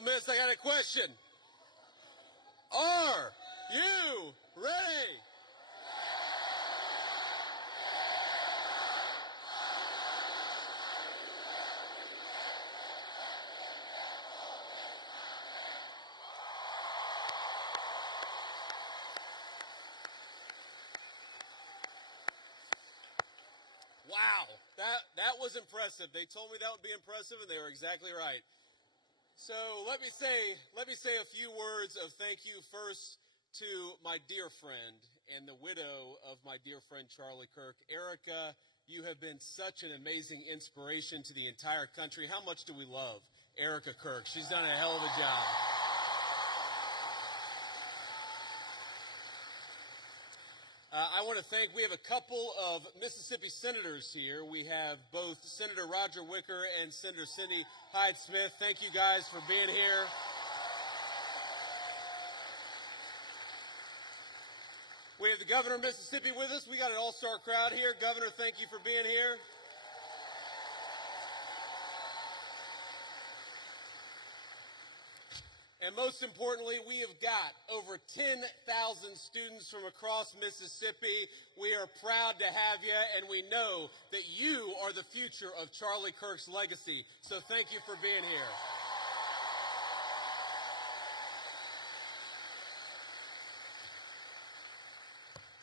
Ole Miss, I got a question. Are you ready? Wow, that was impressive. They told me that would be impressive, and they were exactly right. So let me say a few words of thank you first to my dear friend and the widow of my dear friend Charlie Kirk. Erica, you have been such an amazing inspiration to the entire country. How much do we love Erica Kirk? She's done a hell of a job. I want to thank, we have a couple of Mississippi senators here. We have both Senator Roger Wicker and Senator Cindy Hyde-Smith. Thank you guys for being here. We have the governor of Mississippi with us. We got an all-star crowd here. Governor, thank you for being here. And most importantly, we have got over 10,000 students from across Mississippi. We are proud to have you, and we know that you are the future of Charlie Kirk's legacy. So thank you for being here.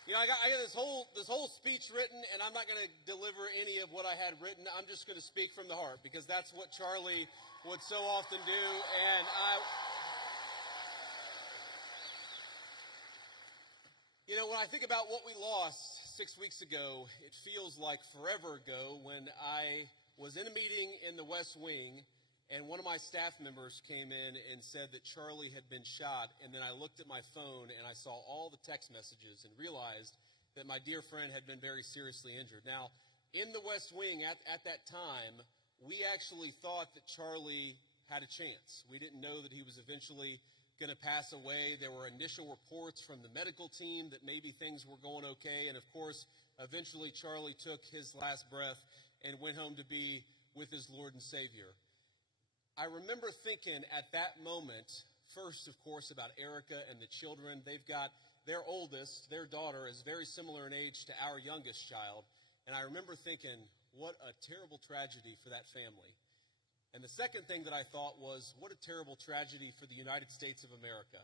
You know, I got this whole speech written, and I'm not going to deliver any of what I had written. I'm just going to speak from the heart, because that's what Charlie would so often do. And you know, when I think about what we lost 6 weeks ago, it feels like forever ago when I was in a meeting in the West Wing and one of my staff members came in and said that Charlie had been shot. And then I looked at my phone and I saw all the text messages and realized that my dear friend had been very seriously injured. Now, in the West Wing at that time, we actually thought that Charlie had a chance. We didn't know that he was eventually going to pass away. There were initial reports from the medical team that maybe things were going okay. And of course, eventually Charlie took his last breath and went home to be with his Lord and Savior. I remember thinking at that moment, first, of course, about Erica and the children. They've got their oldest, their daughter, is very similar in age to our youngest child. And I remember thinking, what a terrible tragedy for that family. And the second thing that I thought was, what a terrible tragedy for the United States of America.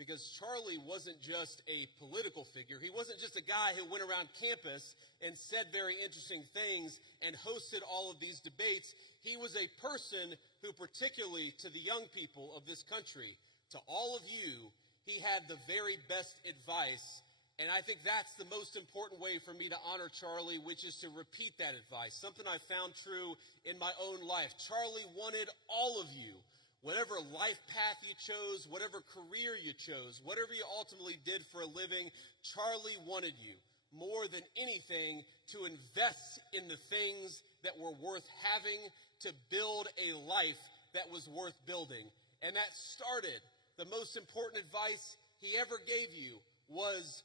Because Charlie wasn't just a political figure. He wasn't just a guy who went around campus and said very interesting things and hosted all of these debates. He was a person who, particularly to the young people of this country, to all of you, he had the very best advice. And I think that's the most important way for me to honor Charlie, which is to repeat that advice, something I found true in my own life. Charlie wanted all of you, whatever life path you chose, whatever career you chose, whatever you ultimately did for a living, Charlie wanted you more than anything to invest in the things that were worth having, to build a life that was worth building. And that started, the most important advice he ever gave you was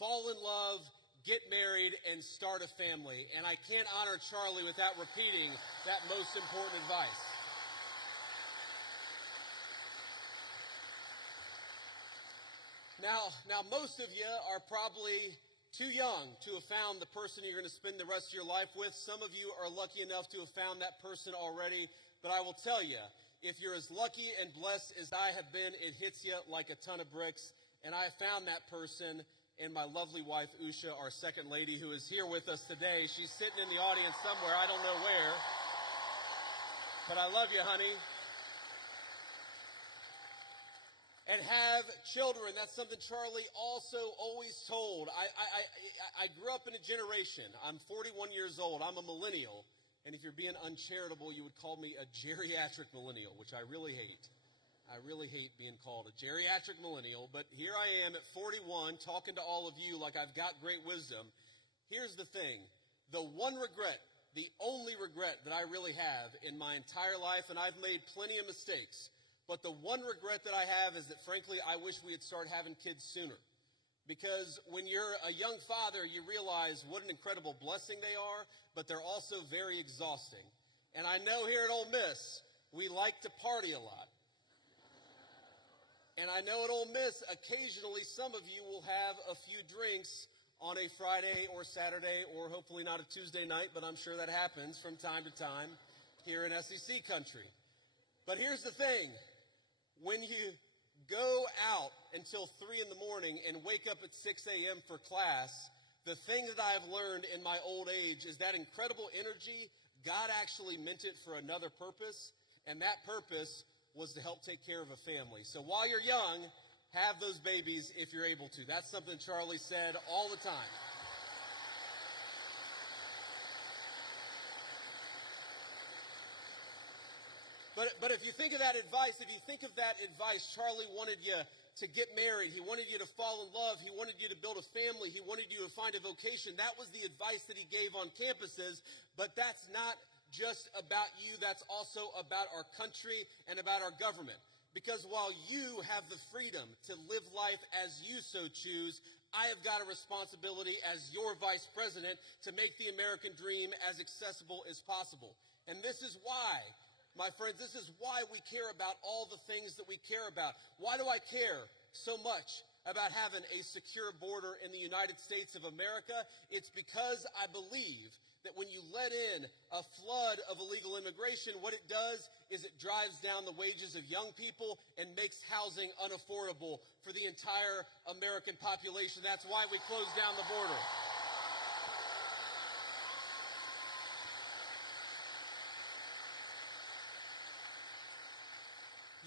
fall in love, get married, and start a family. And I can't honor Charlie without repeating that most important advice. Now, most of you are probably too young to have found the person you're going to spend the rest of your life with. Some of you are lucky enough to have found that person already. But I will tell you, if you're as lucky and blessed as I have been, it hits you like a ton of bricks. And I found that person in my lovely wife, Usha, our second lady, who is here with us today. She's sitting in the audience somewhere. I don't know where. But I love you, honey. And have children. That's something Charlie also always told. I grew up in a generation. I'm 41 years old. I'm a millennial. And if you're being uncharitable, you would call me a geriatric millennial, which I really hate. I really hate being called a geriatric millennial, but here I am at 41 talking to all of you like I've got great wisdom. Here's the thing. The one regret, the only regret that I really have in my entire life, and I've made plenty of mistakes, but the one regret that I have is that, frankly, I wish we had started having kids sooner. Because when you're a young father, you realize what an incredible blessing they are, but they're also very exhausting. And I know here at Ole Miss, we like to party a lot. And I know at Ole Miss, occasionally some of you will have a few drinks on a Friday or Saturday, or hopefully not a Tuesday night, but I'm sure that happens from time to time here in SEC country. But here's the thing. When you go out until 3 in the morning and wake up at 6 a.m. for class, the thing that I have learned in my old age is that incredible energy, God actually meant it for another purpose, and that purpose was to help take care of a family. So while you're young, have those babies if you're able to. That's something Charlie said all the time. But if you think of that advice, Charlie wanted you to get married. He wanted you to fall in love. He wanted you to build a family. He wanted you to find a vocation. That was the advice that he gave on campuses. But that's not just about you. That's also about our country and about our government. Because while you have the freedom to live life as you so choose, I have got a responsibility as your vice president to make the American dream as accessible as possible. And this is why, my friends, this is why we care about all the things that we care about. Why do I care so much about having a secure border in the United States of America? It's because I believe that when you let in a flood of illegal immigration, what it does is it drives down the wages of young people and makes housing unaffordable for the entire American population. That's why we closed down the border.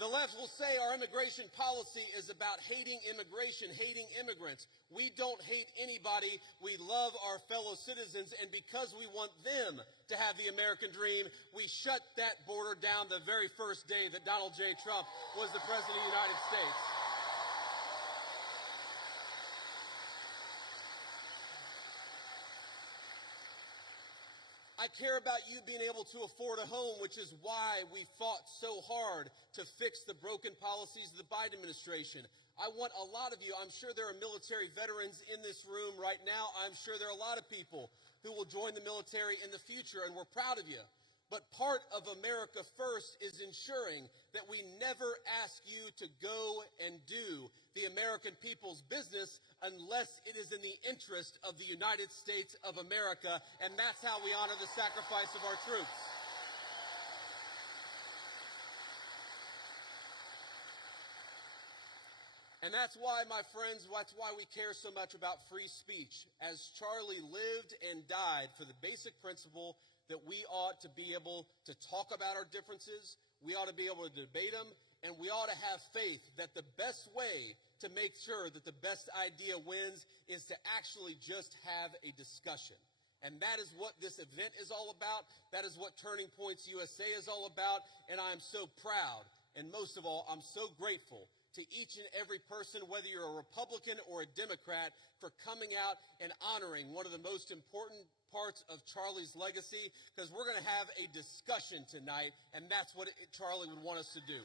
The left will say our immigration policy is about hating immigration, hating immigrants. We don't hate anybody. We love our fellow citizens, and because we want them to have the American dream, we shut that border down the very first day that Donald J. Trump was the President of the United States. I care about you being able to afford a home, which is why we fought so hard to fix the broken policies of the Biden administration. I want a lot of you, I'm sure there are military veterans in this room right now. I'm sure there are a lot of people who will join the military in the future, and we're proud of you. But part of America First is ensuring that we never ask you to go and do the American people's business unless it is in the interest of the United States of America, and that's how we honor the sacrifice of our troops. And that's why, my friends, that's why we care so much about free speech. As Charlie lived and died for the basic principle that we ought to be able to talk about our differences, we ought to be able to debate them, and we ought to have faith that the best way to make sure that the best idea wins is to actually just have a discussion. And that is what this event is all about. That is what Turning Points USA is all about. And I am so proud, and most of all, I'm so grateful to each and every person, whether you're a Republican or a Democrat, for coming out and honoring one of the most important parts of Charlie's legacy, because we're going to have a discussion tonight, and that's what Charlie would want us to do.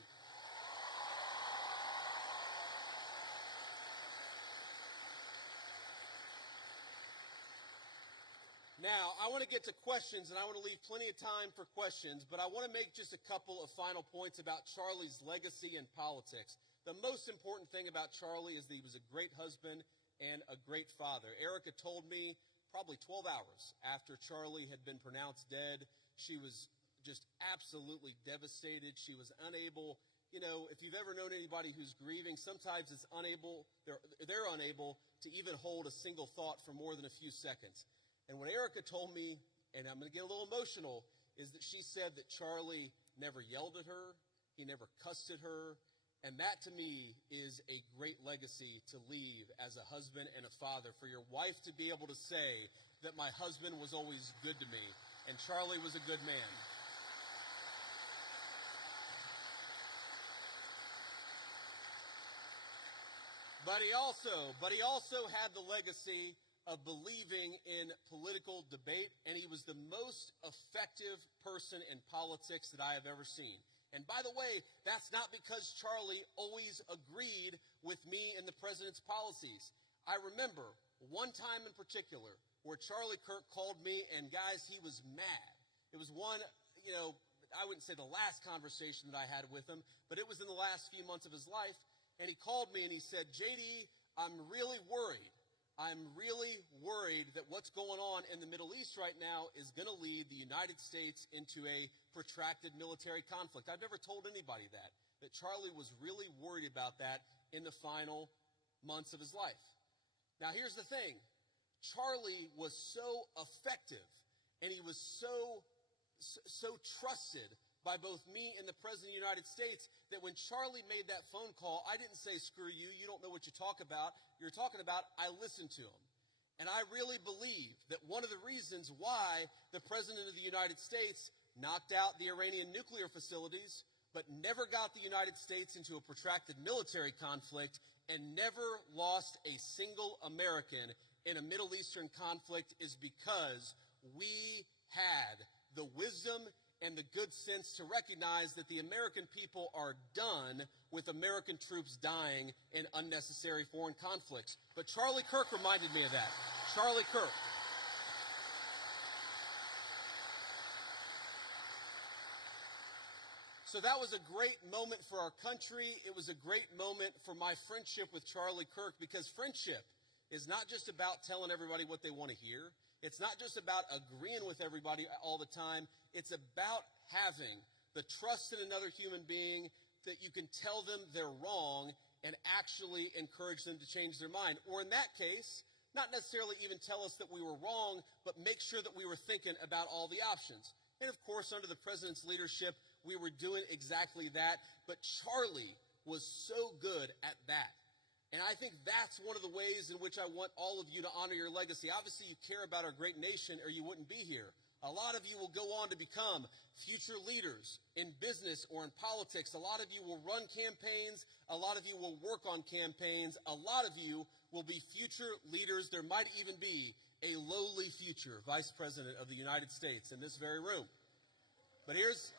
Now, I want to get to questions, and I want to leave plenty of time for questions, but I want to make just a couple of final points about Charlie's legacy in politics. The most important thing about Charlie is that he was a great husband and a great father. Erica told me probably 12 hours after Charlie had been pronounced dead, she was just absolutely devastated. She was unable, you know, if you've ever known anybody who's grieving, sometimes they're unable to even hold a single thought for more than a few seconds. And what Erica told me, and I'm going to get a little emotional, is that she said that Charlie never yelled at her, he never cussed at her, and that to me is a great legacy to leave as a husband and a father, for your wife to be able to say that my husband was always good to me, and Charlie was a good man. But he also had the legacy of believing in political debate, and he was the most effective person in politics that I have ever seen. And by the way, that's not because Charlie always agreed with me and the president's policies. I remember one time in particular where Charlie Kirk called me, and guys, he was mad. It was one, you know, I wouldn't say the last conversation that I had with him, but it was in the last few months of his life. And he called me and he said, JD, I'm really worried. I'm really worried that what's going on in the Middle East right now is going to lead the United States into a protracted military conflict. I've never told anybody that Charlie was really worried about that in the final months of his life. Now, here's the thing. Charlie was so effective and he was so trusted by both me and the President of the United States that when Charlie made that phone call, I didn't say, screw you, you don't know what you're talking about. I listened to him. And I really believe that one of the reasons why the President of the United States knocked out the Iranian nuclear facilities, but never got the United States into a protracted military conflict and never lost a single American in a Middle Eastern conflict is because we had the wisdom and the good sense to recognize that the American people are done with American troops dying in unnecessary foreign conflicts. But Charlie Kirk reminded me of that. Charlie Kirk. So that was a great moment for our country. It was a great moment for my friendship with Charlie Kirk, because friendship is not just about telling everybody what they want to hear. It's not just about agreeing with everybody all the time. It's about having the trust in another human being that you can tell them they're wrong and actually encourage them to change their mind. Or in that case, not necessarily even tell us that we were wrong, but make sure that we were thinking about all the options. And of course, under the president's leadership, we were doing exactly that. But Charlie was so good at that. And I think that's one of the ways in which I want all of you to honor your legacy. Obviously, you care about our great nation or you wouldn't be here. A lot of you will go on to become future leaders in business or in politics. A lot of you will run campaigns. A lot of you will work on campaigns. A lot of you will be future leaders. There might even be a lowly future Vice President of the United States in this very room. But here's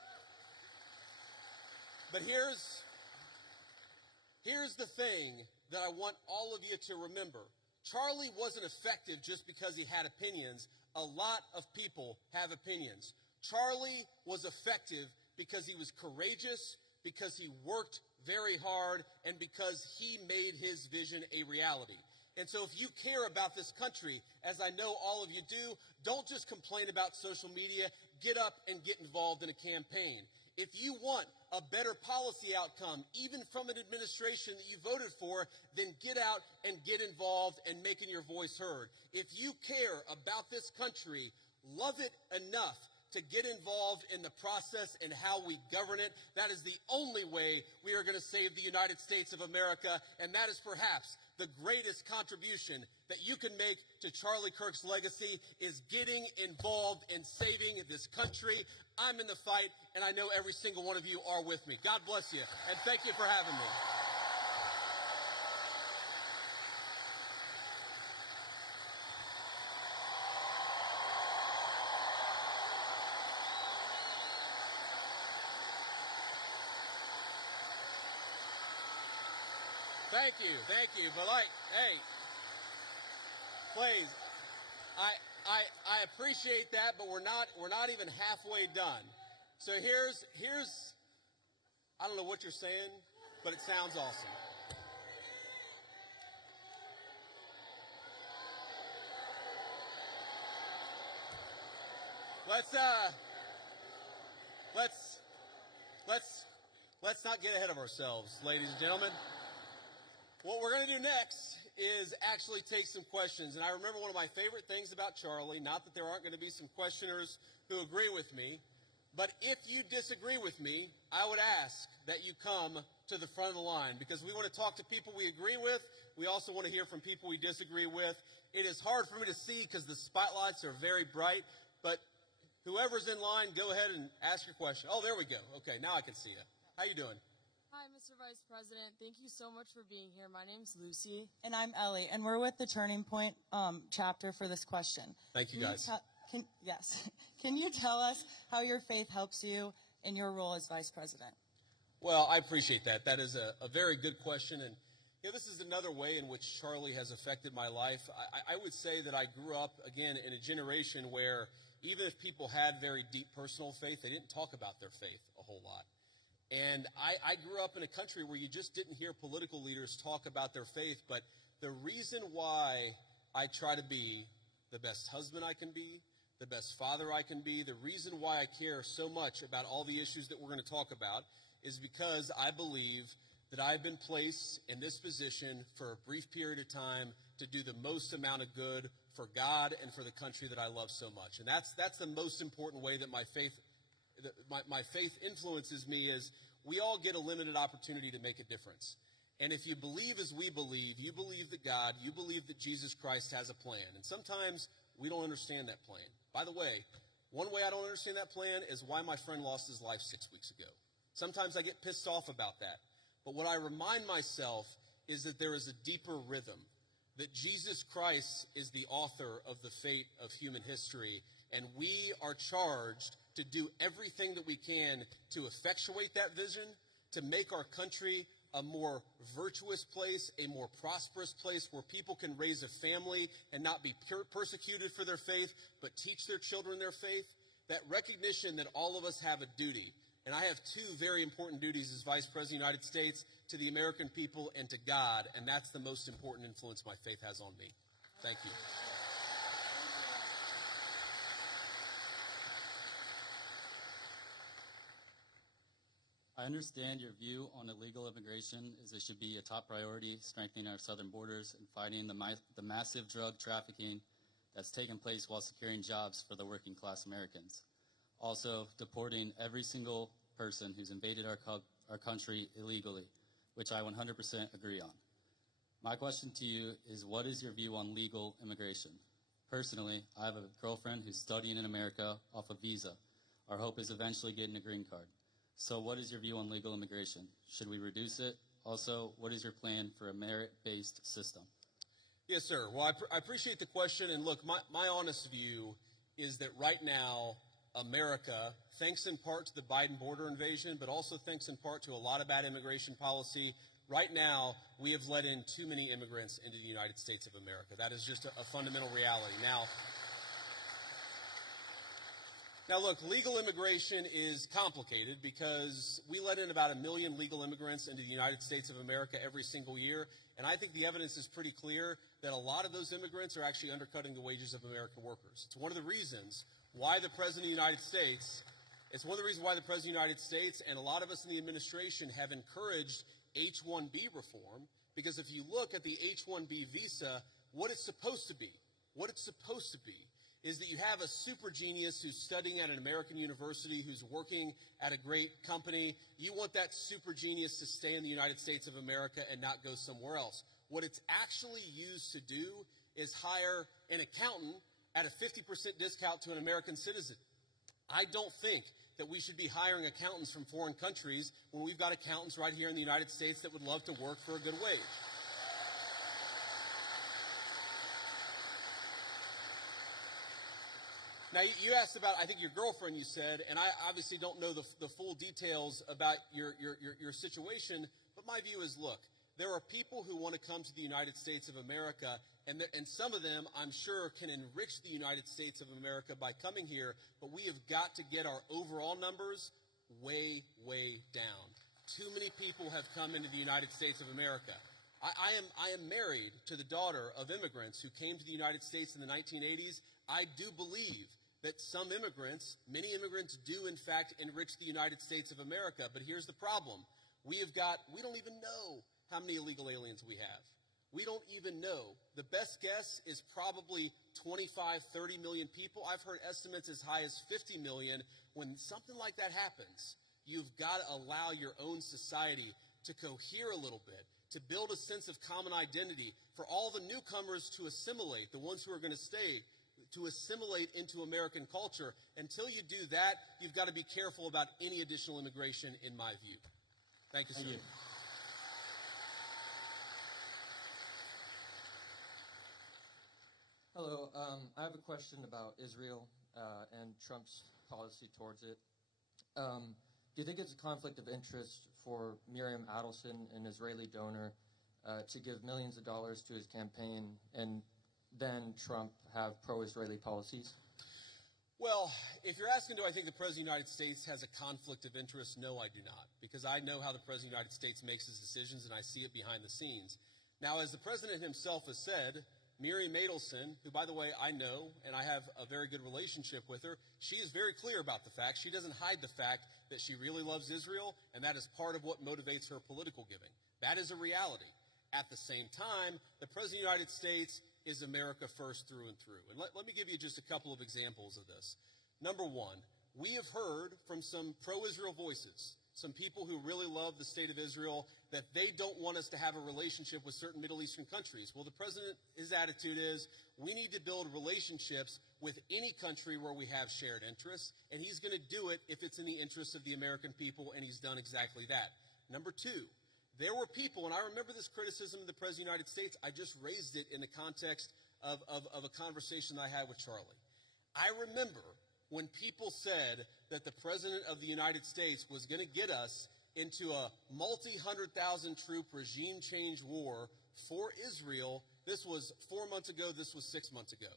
the thing that I want all of you to remember. Charlie wasn't effective just because he had opinions. A lot of people have opinions. Charlie was effective because he was courageous, because he worked very hard, and because he made his vision a reality. And so if you care about this country, as I know all of you do, don't just complain about social media. Get up and get involved in a campaign. If you want a better policy outcome, even from an administration that you voted for, then get out and get involved and making your voice heard. If you care about this country, love it enough to get involved in the process and how we govern it. That is the only way we are going to save the United States of America, and that is perhaps the greatest contribution that you can make to Charlie Kirk's legacy is getting involved in saving this country. I'm in the fight, and I know every single one of you are with me. God bless you, and thank you for having me. Thank you. But hey, please, I appreciate that, but we're not even halfway done. So here's I don't know what you're saying, but it sounds awesome. Let's not get ahead of ourselves, ladies and gentlemen. What we're going to do next is actually take some questions. And I remember one of my favorite things about Charlie, not that there aren't going to be some questioners who agree with me, but if you disagree with me, I would ask that you come to the front of the line, because we want to talk to people we agree with. We also want to hear from people we disagree with. It is hard for me to see because the spotlights are very bright, but whoever's in line, go ahead and ask your question. Oh, there we go. Okay, now I can see you. How you doing? Hi, Mr. Vice President. Thank you so much for being here. My name's Lucy. And I'm Ellie, and we're with the Turning Point chapter for this question. Thank you, guys. Yes. Can you tell us how your faith helps you in your role as Vice President? Well, I appreciate that. That is a very good question. And this is another way in which Charlie has affected my life. I would say that I grew up, again, in a generation where even if people had very deep personal faith, they didn't talk about their faith a whole lot. And I grew up in a country where you just didn't hear political leaders talk about their faith. But the reason why I try to be the best husband I can be, the best father I can be, the reason why I care so much about all the issues that we're going to talk about is because I believe that I've been placed in this position for a brief period of time to do the most amount of good for God and for the country that I love so much. And that's the most important way that my faith influences me is we all get a limited opportunity to make a difference. And if you believe as we believe, you believe that God, you believe that Jesus Christ has a plan. And sometimes we don't understand that plan. By the way, one way I don't understand that plan is why my friend lost his life 6 weeks ago. Sometimes I get pissed off about that. But what I remind myself is that there is a deeper rhythm, that Jesus Christ is the author of the fate of human history, and we are charged to do everything that we can to effectuate that vision, to make our country a more virtuous place, a more prosperous place where people can raise a family and not be persecuted for their faith, but teach their children their faith. That recognition that all of us have a duty. And I have two very important duties as Vice President of the United States to the American people and to God, and that's the most important influence my faith has on me. Thank you. I understand your view on illegal immigration is it should be a top priority, strengthening our southern borders and fighting the massive drug trafficking that's taken place while securing jobs for the working class Americans. Also, deporting every single person who's invaded our country illegally, which I 100% agree on. My question to you is, what is your view on legal immigration? Personally, I have a girlfriend who's studying in America off a visa. Our hope is eventually getting a green card. So what is your view on legal immigration? Should we reduce it? Also, what is your plan for a merit-based system? Yes, sir. Well, I appreciate the question. And look, my honest view is that right now, America, thanks in part to the Biden border invasion, but also thanks in part to a lot of bad immigration policy, right now we have let in too many immigrants into the United States of America. That is just a fundamental reality. Now, look, legal immigration is complicated because we let in about 1 million legal immigrants into the United States of America every single year, and I think the evidence is pretty clear that a lot of those immigrants are actually undercutting the wages of American workers. It's one of the reasons why the President of the United States, and a lot of us in the administration have encouraged H-1B reform, because if you look at the H-1B visa, what it's supposed to be is that you have a super genius who's studying at an American university, who's working at a great company. You want that super genius to stay in the United States of America and not go somewhere else. What it's actually used to do is hire an accountant at a 50% discount to an American citizen. I don't think that we should be hiring accountants from foreign countries when we've got accountants right here in the United States that would love to work for a good wage. Now, you asked about, I think, your girlfriend, you said, and I obviously don't know the full details about your situation, but my view is, look, there are people who want to come to the United States of America, and some of them, I'm sure, can enrich the United States of America by coming here, but we have got to get our overall numbers way, way down. Too many people have come into the United States of America. I am married to the daughter of immigrants who came to the United States in the 1980s. I do believe that some immigrants, many immigrants do in fact enrich the United States of America, but here's the problem. We don't even know how many illegal aliens we have. We don't even know. The best guess is probably 25, 30 million people. I've heard estimates as high as 50 million. When something like that happens, you've got to allow your own society to cohere a little bit, to build a sense of common identity, for all the newcomers to assimilate, the ones who are going to stay, to assimilate into American culture. Until you do that, you've got to be careful about any additional immigration, in my view. Thank you, sir. Thank you. Hello. I have a question about Israel and Trump's policy towards it. Do you think it's a conflict of interest for Miriam Adelson, an Israeli donor, to give millions of dollars to his campaign and then Trump have pro-Israeli policies? Well, if you're asking, do I think the President of the United States has a conflict of interest? No, I do not, because I know how the President of the United States makes his decisions, and I see it behind the scenes. Now, as the President himself has said, Miriam Adelson, who, by the way, I know, and I have a very good relationship with her, she is very clear about the fact. She doesn't hide the fact that she really loves Israel, and that is part of what motivates her political giving. That is a reality. At the same time, the President of the United States is America first through and through. And let me give you just a couple of examples of this. Number one, we have heard from some pro-Israel voices, some people who really love the state of Israel, that they don't want us to have a relationship with certain Middle Eastern countries. Well, the president, his attitude is, we need to build relationships with any country where we have shared interests, and he's going to do it if it's in the interest of the American people, and he's done exactly that. Number two, there were people, and I remember this criticism of the President of the United States. I just raised it in the context of a conversation that I had with Charlie. I remember when people said that the President of the United States was going to get us into a multi-100,000 troop regime change war for Israel. This was 4 months ago. This was 6 months ago.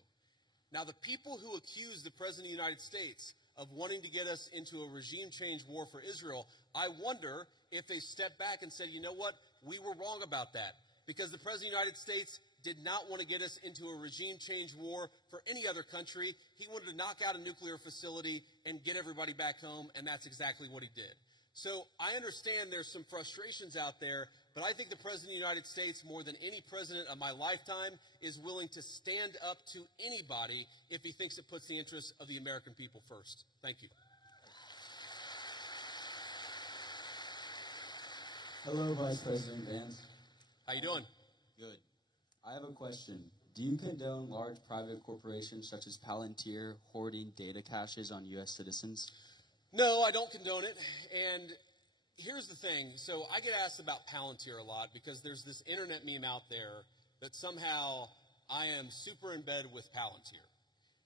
Now, the people who accused the President of the United States of wanting to get us into a regime change war for Israel, I wonder if they stepped back and said, you know what, we were wrong about that, because the President of the United States did not want to get us into a regime change war for any other country. He wanted to knock out a nuclear facility and get everybody back home, and that's exactly what he did. So I understand there's some frustrations out there, but I think the President of the United States, more than any president of my lifetime, is willing to stand up to anybody if he thinks it puts the interests of the American people first. Thank you. Hello, Vice President Vance. How you doing? Good. I have a question. Do you condone large private corporations such as Palantir hoarding data caches on U.S. citizens? No, I don't condone it. And here's the thing. So I get asked about Palantir a lot because there's this internet meme out there that somehow I am super in bed with Palantir.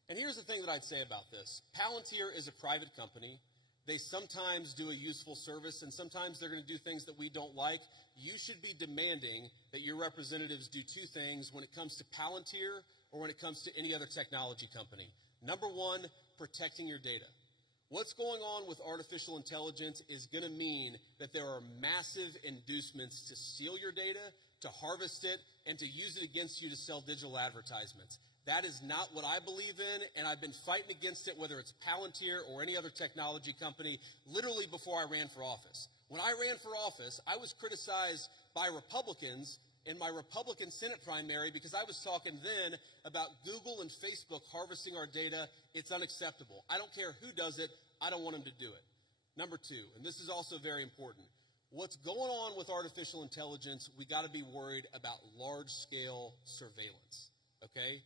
And here's the thing that I'd say about this. Palantir is a private company. They sometimes do a useful service, and sometimes they're going to do things that we don't like. You should be demanding that your representatives do two things when it comes to Palantir or when it comes to any other technology company. Number one, protecting your data. What's going on with artificial intelligence is going to mean that there are massive inducements to steal your data, to harvest it, and to use it against you to sell digital advertisements. That is not what I believe in, and I've been fighting against it, whether it's Palantir or any other technology company, literally before I ran for office. When I ran for office, I was criticized by Republicans in my Republican Senate primary because I was talking then about Google and Facebook harvesting our data. It's unacceptable. I don't care who does it. I don't want them to do it. Number two, and this is also very important, what's going on with artificial intelligence, we got to be worried about large-scale surveillance, okay?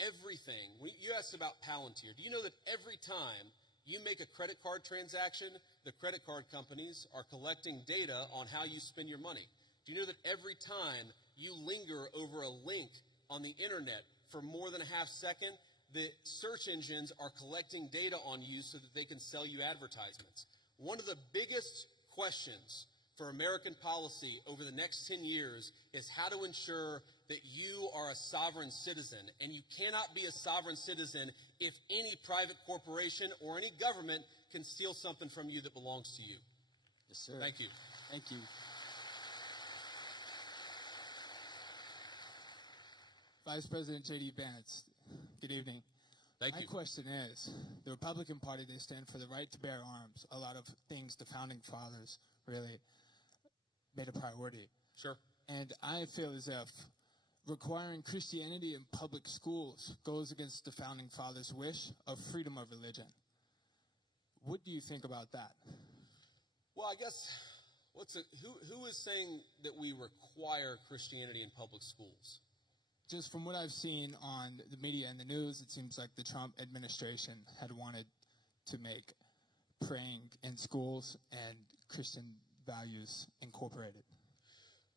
Everything. You asked about Palantir. Do you know that every time you make a credit card transaction, the credit card companies are collecting data on how you spend your money? Do you know that every time you linger over a link on the internet for more than a half second, the search engines are collecting data on you so that they can sell you advertisements? One of the biggest questions for American policy over the next 10 years is how to ensure that you are a sovereign citizen. And you cannot be a sovereign citizen if any private corporation or any government can steal something from you that belongs to you. Yes, sir. Thank you. Thank you. Vice President JD Vance, good evening. Thank you. My question is, the Republican Party, they stand for the right to bear arms. A lot of things the founding fathers really made a priority. Sure. And I feel as if requiring Christianity in public schools goes against the founding fathers' wish of freedom of religion. What do you think about that? Well, I guess who is saying that we require Christianity in public schools? Just from what I've seen on the media and the news, it seems like the Trump administration had wanted to make praying in schools and Christian values incorporated.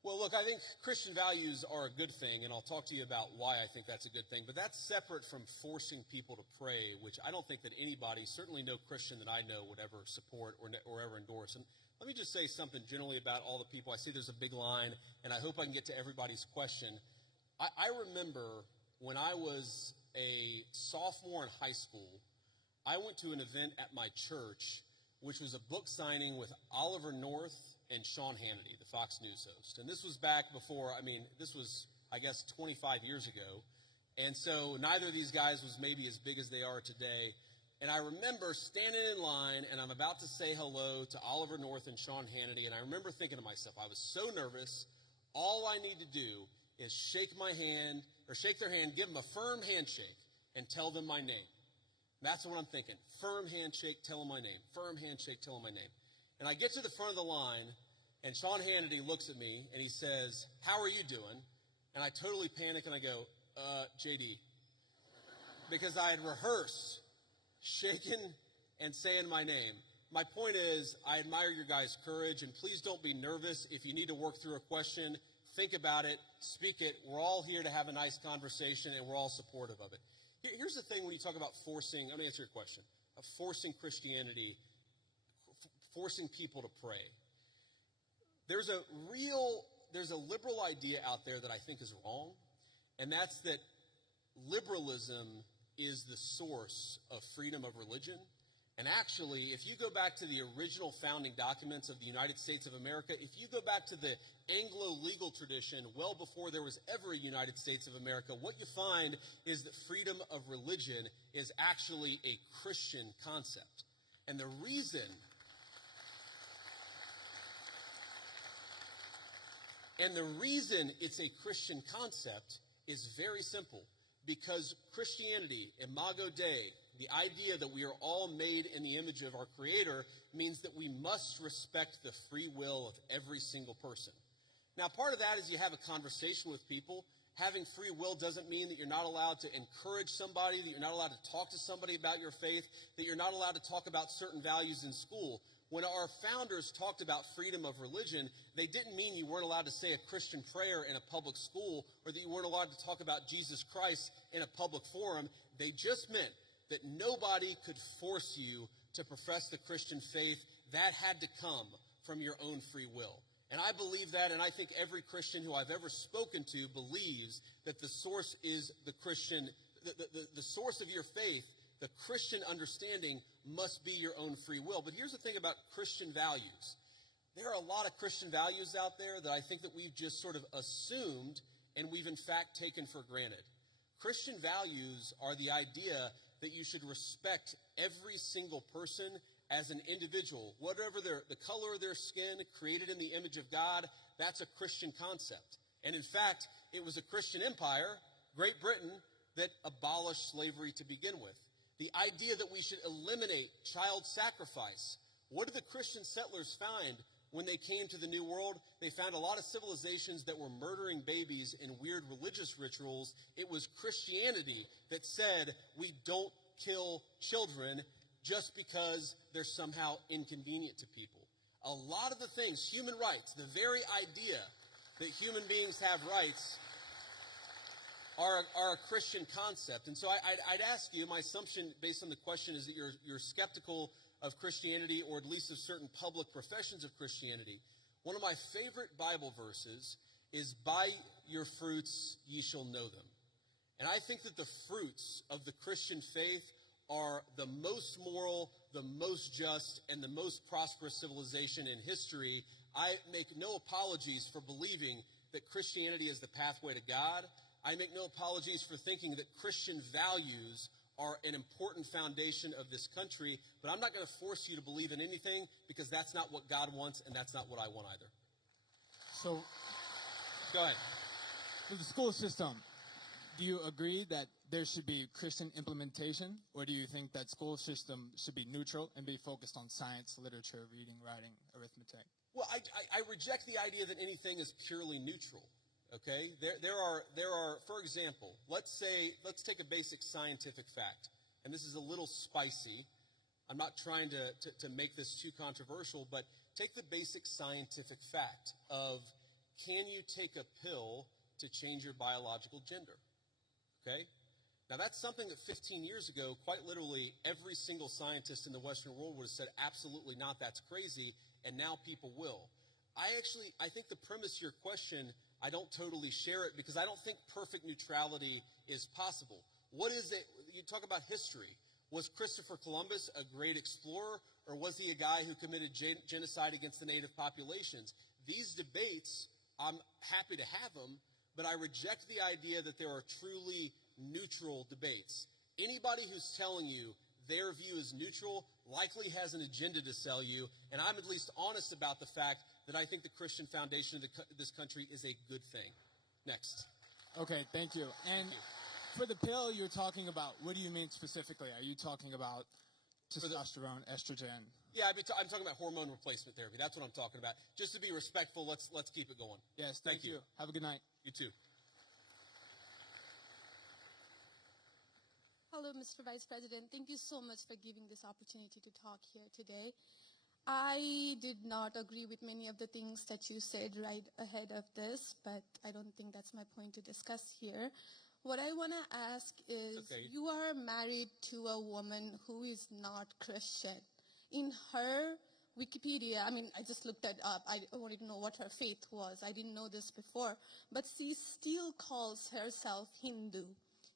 Well, look, I think Christian values are a good thing, and I'll talk to you about why I think that's a good thing. But that's separate from forcing people to pray, which I don't think that anybody, certainly no Christian that I know, would ever support or ever endorse. And let me just say something generally about all the people. I see there's a big line, and I hope I can get to everybody's question. I remember when I was a sophomore in high school, I went to an event at my church, which was a book signing with Oliver North and Sean Hannity, the Fox News host. And this was back before, this was, I guess, 25 years ago. And so neither of these guys was maybe as big as they are today. And I remember standing in line, and I'm about to say hello to Oliver North and Sean Hannity, and I remember thinking to myself, I was so nervous, all I need to do is shake their hand, give them a firm handshake, and tell them my name. That's what I'm thinking. Firm handshake, tell them my name. Firm handshake, tell them my name. And I get to the front of the line, and Sean Hannity looks at me, and he says, "How are you doing?" And I totally panic, and I go, JD. Because I had rehearsed shaking and saying my name. My point is, I admire your guys' courage, and please don't be nervous. If you need to work through a question, think about it, speak it. We're all here to have a nice conversation, and we're all supportive of it. Here's the thing when you talk about forcing, I'm going to answer your question, of forcing Christianity, forcing people to pray. There's a liberal idea out there that I think is wrong, and that's that liberalism is the source of freedom of religion. And actually, if you go back to the original founding documents of the United States of America, if you go back to the Anglo legal tradition well before there was ever a United States of America, what you find is that freedom of religion is actually a Christian concept. And the reason it's a Christian concept is very simple. Because Christianity, Imago Dei, the idea that we are all made in the image of our Creator, means that we must respect the free will of every single person. Now, part of that is you have a conversation with people. Having free will doesn't mean that you're not allowed to encourage somebody, that you're not allowed to talk to somebody about your faith, that you're not allowed to talk about certain values in school. When our founders talked about freedom of religion, they didn't mean you weren't allowed to say a Christian prayer in a public school or that you weren't allowed to talk about Jesus Christ in a public forum. They just meant that nobody could force you to profess the Christian faith. That had to come from your own free will. And I believe that, and I think every Christian who I've ever spoken to believes that the source is the Christian, the source of your faith. The Christian understanding must be your own free will. But here's the thing about Christian values. There are a lot of Christian values out there that I think that we've just sort of assumed and we've in fact taken for granted. Christian values are the idea that you should respect every single person as an individual. Whatever the color of their skin, created in the image of God, that's a Christian concept. And in fact, it was a Christian empire, Great Britain, that abolished slavery to begin with. The idea that we should eliminate child sacrifice. What did the Christian settlers find when they came to the New World? They found a lot of civilizations that were murdering babies in weird religious rituals. It was Christianity that said we don't kill children just because they're somehow inconvenient to people. A lot of the things, human rights, the very idea that human beings have rights are a Christian concept. And so I'd ask you, my assumption based on the question is that you're skeptical of Christianity, or at least of certain public professions of Christianity. One of my favorite Bible verses is, "By your fruits ye shall know them." And I think that the fruits of the Christian faith are the most moral, the most just, and the most prosperous civilization in history. I make no apologies for believing that Christianity is the pathway to God. I make no apologies for thinking that Christian values are an important foundation of this country, but I'm not going to force you to believe in anything because that's not what God wants and that's not what I want either. So, go ahead. With the school system, do you agree that there should be Christian implementation, or do you think that school system should be neutral and be focused on science, literature, reading, writing, arithmetic? Well, I reject the idea that anything is purely neutral. Okay, there are, for example, let's take a basic scientific fact, and this is a little spicy. I'm not trying to make this too controversial, but take the basic scientific fact of, can you take a pill to change your biological gender? Okay, now that's something that 15 years ago, quite literally, every single scientist in the Western world would have said, absolutely not, that's crazy, and now people will. I think the premise of your question, I don't totally share it because I don't think perfect neutrality is possible. What is it? You talk about history. Was Christopher Columbus a great explorer, or was he a guy who committed genocide against the native populations? These debates, I'm happy to have them, but I reject the idea that there are truly neutral debates. Anybody who's telling you their view is neutral likely has an agenda to sell you, and I'm at least honest about the fact that I think the Christian foundation of this country is a good thing. Next. Okay, thank you. And for the pill you're talking about, what do you mean specifically? Are you talking about testosterone, estrogen? Yeah, I'm talking about hormone replacement therapy. That's what I'm talking about. Just to be respectful, let's keep it going. Yes, thank you. Have a good night. You too. Hello, Mr. Vice President. Thank you so much for giving this opportunity to talk here today. I did not agree with many of the things that you said right ahead of this, but I don't think that's my point to discuss here. What I want to ask is, okay. You are married to a woman who is not Christian. In her Wikipedia, I mean, I just looked it up. I wanted to know what her faith was. I didn't know this before. But she still calls herself Hindu.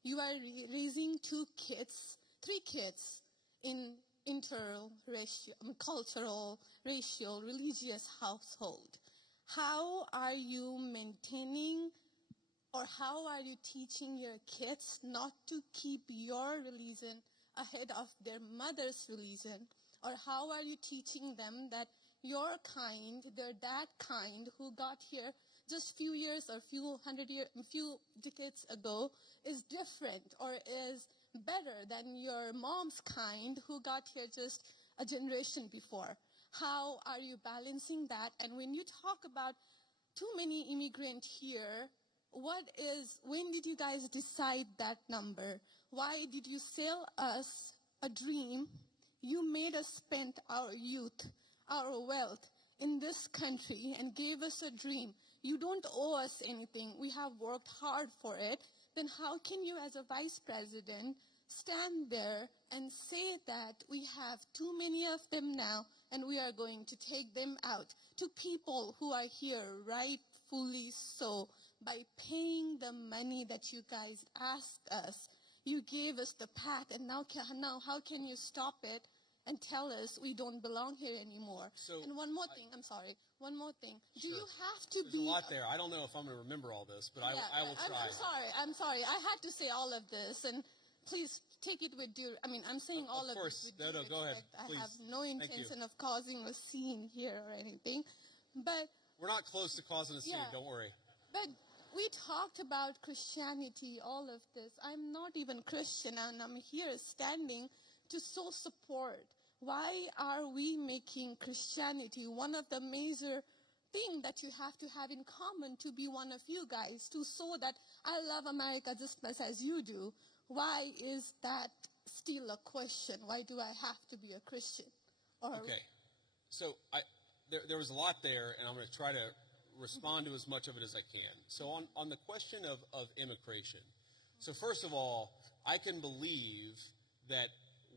You are raising 3 kids in cultural, racial, religious household. How are you maintaining, or how are you teaching your kids not to keep your religion ahead of their mother's religion? Or how are you teaching them that your kind, they're that kind who got here just few years or few decades ago is different or is better than your mom's kind who got here just a generation before? How are you balancing that? And when you talk about too many immigrants here, when did you guys decide that number? Why did you sell us a dream? You made us spend our youth, our wealth in this country and gave us a dream. You don't owe us anything. We have worked hard for it. Then how can you, as a vice president, stand there and say that we have too many of them now and we are going to take them out to people who are here rightfully so by paying the money that you guys asked us? You gave us the path, and now how can you stop it and tell us we don't belong here anymore? And one more thing. Do you have to There's be... a lot there. I don't know if I'm going to remember all this, but Yeah, I will try. I'm sorry. I had to say all of this, and please take it with due... I'm saying all of course. this with due Go ahead. respect. Please. I have no intention of causing a scene here or anything, but... We're not close to causing a scene. Yeah. Don't worry. But we talked about Christianity, all of this. I'm not even Christian, and I'm here standing to so support. Why are we making Christianity one of the major things that you have to have in common to be one of you guys, to show that I love America just as much as you do? Why is that still a question? Why do I have to be a Christian? Okay. So there was a lot there, and I'm going to try to respond to as much of it as I can. So on the question of immigration, so first of all, I can believe that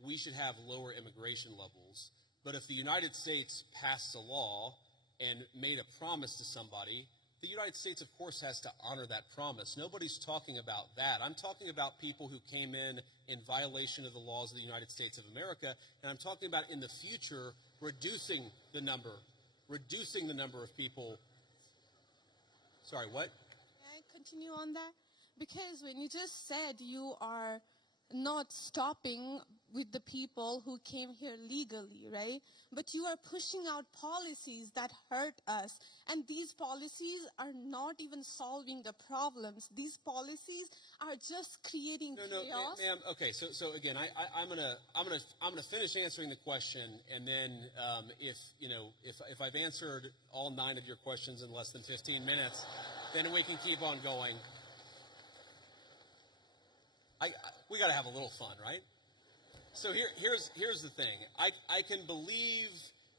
we should have lower immigration levels, but if the United States passed a law and made a promise to somebody, the United States, of course, has to honor that promise. Nobody's talking about that. I'm talking about people who came in violation of the laws of the United States of America, and I'm talking about in the future reducing the number of people. Sorry, what? Can I continue on that? Because when you just said you are not stopping with the people who came here legally, right? But you are pushing out policies that hurt us. And these policies are not even solving the problems. These policies are just creating chaos. No, ma'am. Okay, so again, I'm gonna finish answering the question, and then if I've answered all 9 of your questions in less than 15 minutes, then we can keep on going. We got to have a little fun, right? So here's the thing. I can believe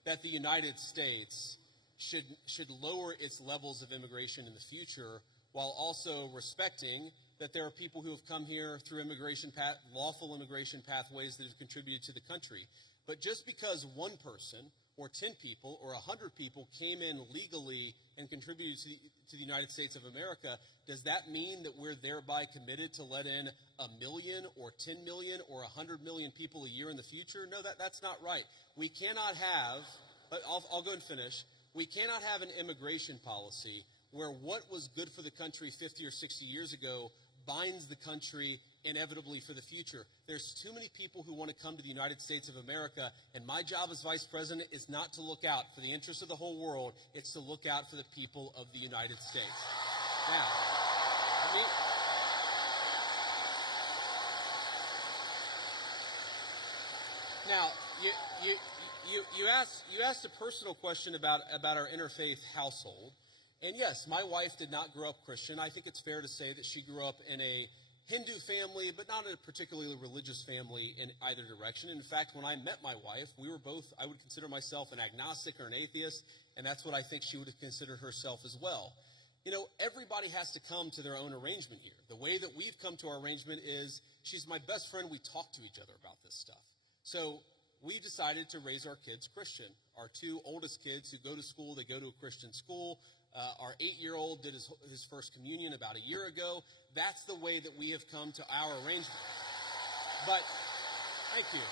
that the United States should lower its levels of immigration in the future, while also respecting that there are people who have come here through lawful immigration pathways that have contributed to the country. But just because one person or 10 people or 100 people came in legally and contributed to the United States of America, does that mean that we're thereby committed to let in 1 million or 10 million or 100 million people a year in the future? No, that's not right. We cannot have, but I'll go and finish. We cannot have an immigration policy where what was good for the country 50 or 60 years ago binds the country inevitably for the future. There's too many people who want to come to the United States of America, and my job as vice president is not to look out for the interests of the whole world. It's to look out for the people of the United States. Now, you asked a personal question about our interfaith household. And yes, my wife did not grow up Christian. I think it's fair to say that she grew up in a Hindu family, but not in a particularly religious family in either direction. In fact, when I met my wife, we were both, I would consider myself an agnostic or an atheist, and that's what I think she would have considered herself as well. You know, everybody has to come to their own arrangement here. The way that we've come to our arrangement is she's my best friend. We talk to each other about this stuff. So we decided to raise our kids Christian. Our two oldest kids who go to school, they go to a Christian school. Our 8-year-old did his first communion about a year ago. That's the way that we have come to our arrangement. But, thank you.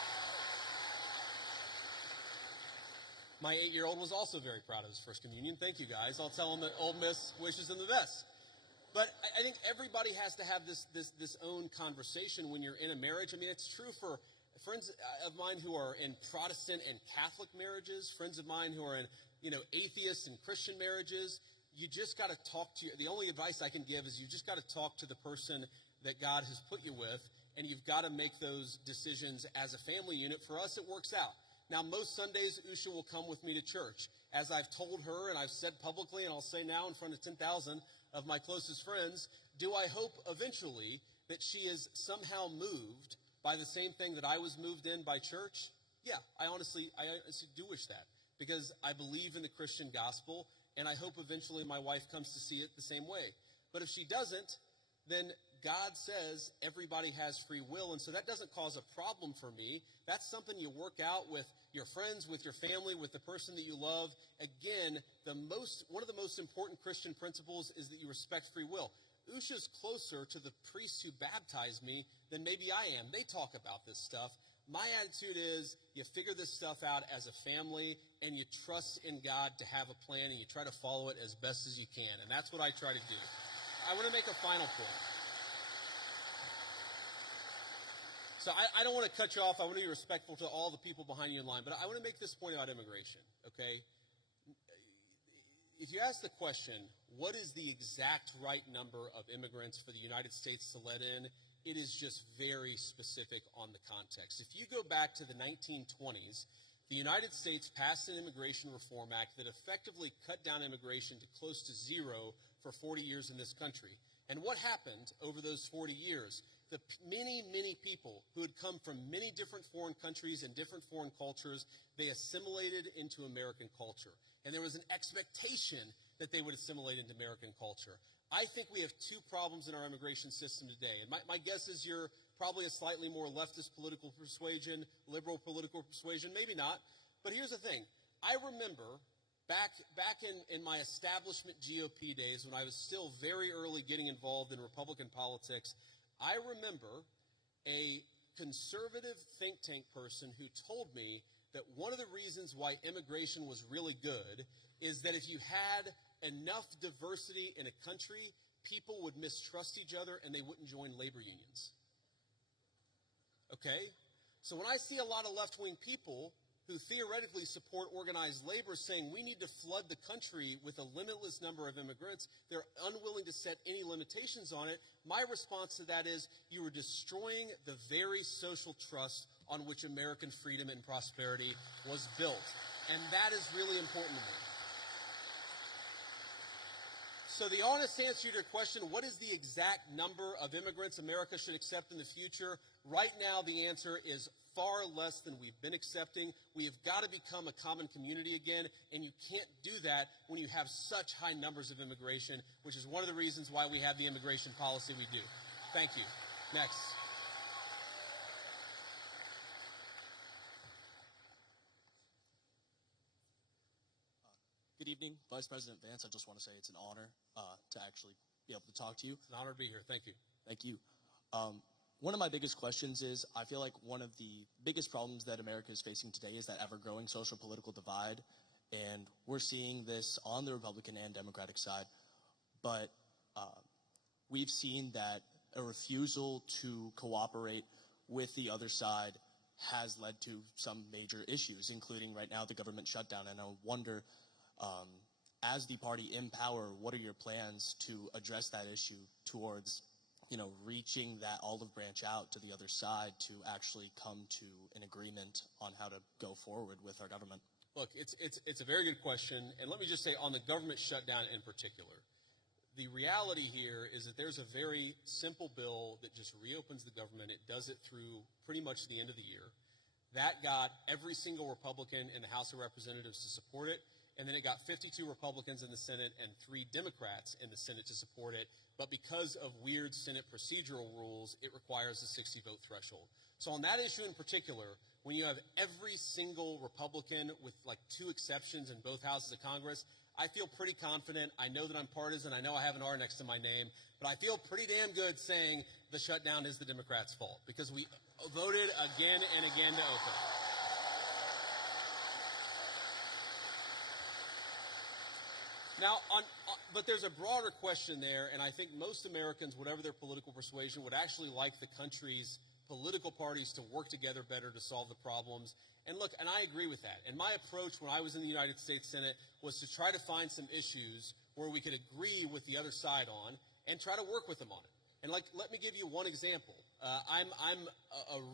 My 8-year-old was also very proud of his first communion. Thank you, guys. I'll tell him that Ole Miss wishes him the best. But I think everybody has to have this own conversation when you're in a marriage. I mean, it's true for friends of mine who are in Protestant and Catholic marriages, friends of mine who are in, atheist and Christian marriages. You just got to talk to the only advice I can give is you just got to talk to the person that God has put you with, and you've got to make those decisions as a family unit. For us, it works out. Now, most Sundays, Usha will come with me to church. As I've told her, and I've said publicly, and I'll say now in front of 10,000 of my closest friends, do I hope eventually that she is somehow moved by the same thing that I was moved in by church? Yeah, I honestly do wish that, because I believe in the Christian gospel, and I hope eventually my wife comes to see it the same way. But if she doesn't, then God says everybody has free will, and so that doesn't cause a problem for me. That's something you work out with your friends, with your family, with the person that you love. Again, one of the most important Christian principles is that you respect free will. Usha's closer to the priests who baptized me than maybe I am. They talk about this stuff. My attitude is you figure this stuff out as a family, and you trust in God to have a plan, and you try to follow it as best as you can. And that's what I try to do. I want to make a final point. So I don't want to cut you off. I want to be respectful to all the people behind you in line. But I want to make this point about immigration, okay? If you ask the question, what is the exact right number of immigrants for the United States to let in, it is just very specific on the context. If you go back to the 1920s, the United States passed an Immigration Reform Act that effectively cut down immigration to close to zero for 40 years in this country. And what happened over those 40 years? The many, many people who had come from many different foreign countries and different foreign cultures, they assimilated into American culture. And there was an expectation that they would assimilate into American culture. I think we have two problems in our immigration system today. And my guess is you're probably a slightly more leftist political persuasion, liberal political persuasion, maybe not. But here's the thing. I remember back in my establishment GOP days when I was still very early getting involved in Republican politics, I remember a conservative think tank person who told me that one of the reasons why immigration was really good is that if you had enough diversity in a country, people would mistrust each other and they wouldn't join labor unions. Okay? So when I see a lot of left-wing people who theoretically support organized labor saying we need to flood the country with a limitless number of immigrants, they're unwilling to set any limitations on it. My response to that is you are destroying the very social trust on which American freedom and prosperity was built. And that is really important to me. So the honest answer to your question, what is the exact number of immigrants America should accept in the future? Right now, the answer is far less than we've been accepting. We have got to become a common community again, and you can't do that when you have such high numbers of immigration, which is one of the reasons why we have the immigration policy we do. Thank you. Next. Good evening, Vice President Vance. I just want to say it's an honor to actually be able to talk to you. It's an honor to be here. Thank you. Thank you. One of my biggest questions is, I feel like one of the biggest problems that America is facing today is that ever-growing social political divide, and we're seeing this on the Republican and Democratic side. But we've seen that a refusal to cooperate with the other side has led to some major issues, including right now the government shutdown. And I wonder, as the party in power, what are your plans to address that issue towards, reaching that olive branch out to the other side to actually come to an agreement on how to go forward with our government? Look, it's a very good question, and let me just say on the government shutdown in particular, the reality here is that there's a very simple bill that just reopens the government. It does it through pretty much the end of the year. That got every single Republican in the House of Representatives to support it, and then it got 52 Republicans in the Senate and 3 Democrats in the Senate to support it. But because of weird Senate procedural rules, it requires a 60-vote threshold. So on that issue in particular, when you have every single Republican with like 2 exceptions in both houses of Congress, I feel pretty confident. I know that I'm partisan. I know I have an R next to my name. But I feel pretty damn good saying the shutdown is the Democrats' fault because we voted again and again to open it. Now, but there's a broader question there, and I think most Americans, whatever their political persuasion, would actually like the country's political parties to work together better to solve the problems. And look, and I agree with that. And my approach when I was in the United States Senate was to try to find some issues where we could agree with the other side on and try to work with them on it. And let me give you one example. I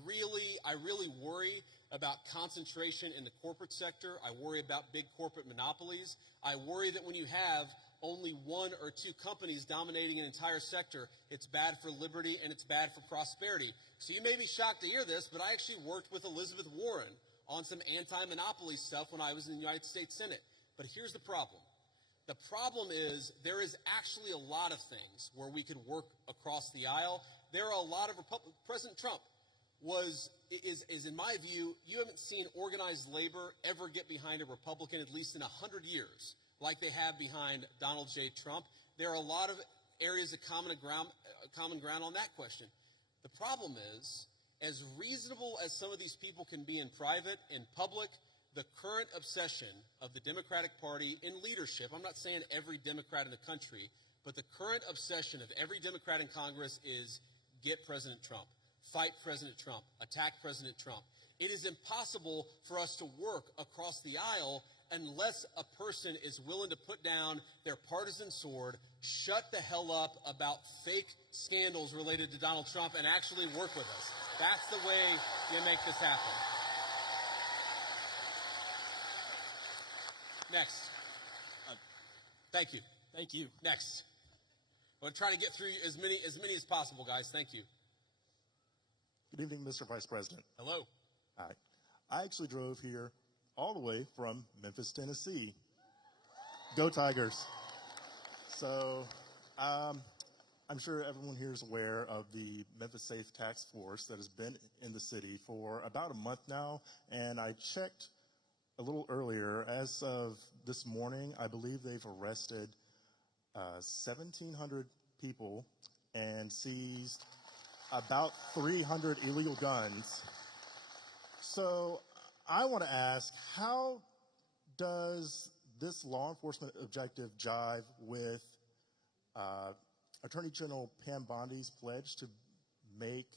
really worry about concentration in the corporate sector. I worry about big corporate monopolies. I worry that when you have only 1 or 2 companies dominating an entire sector, it's bad for liberty and it's bad for prosperity. So you may be shocked to hear this, but I actually worked with Elizabeth Warren on some anti-monopoly stuff when I was in the United States Senate. But here's the problem. The problem is there is actually a lot of things where we could work across the aisle. There are a lot of President Trump is in my view, you haven't seen organized labor ever get behind a Republican at least in 100 years like they have behind Donald J. Trump. There are a lot of areas of common ground on that question. The problem is, as reasonable as some of these people can be in private, in public, the current obsession of the Democratic Party in leadership, I'm not saying every Democrat in the country, but the current obsession of every Democrat in Congress is get President Trump, fight President Trump, attack President Trump. It is impossible for us to work across the aisle unless a person is willing to put down their partisan sword, shut the hell up about fake scandals related to Donald Trump, and actually work with us. That's the way you make this happen. Next. Thank you. Thank you. Next. I'm going to try to get through as many as possible, guys. Thank you. Good evening, Mr. Vice President. Hello. Hi. I actually drove here all the way from Memphis, Tennessee. Go Tigers. So I'm sure everyone here is aware of the Memphis Safe Task Force that has been in the city for about a month now, and I checked a little earlier. As of this morning, I believe they've arrested 1,700 people and seized about 300 illegal guns. So I want to ask, how does this law enforcement objective jive with Attorney General Pam Bondi's pledge to make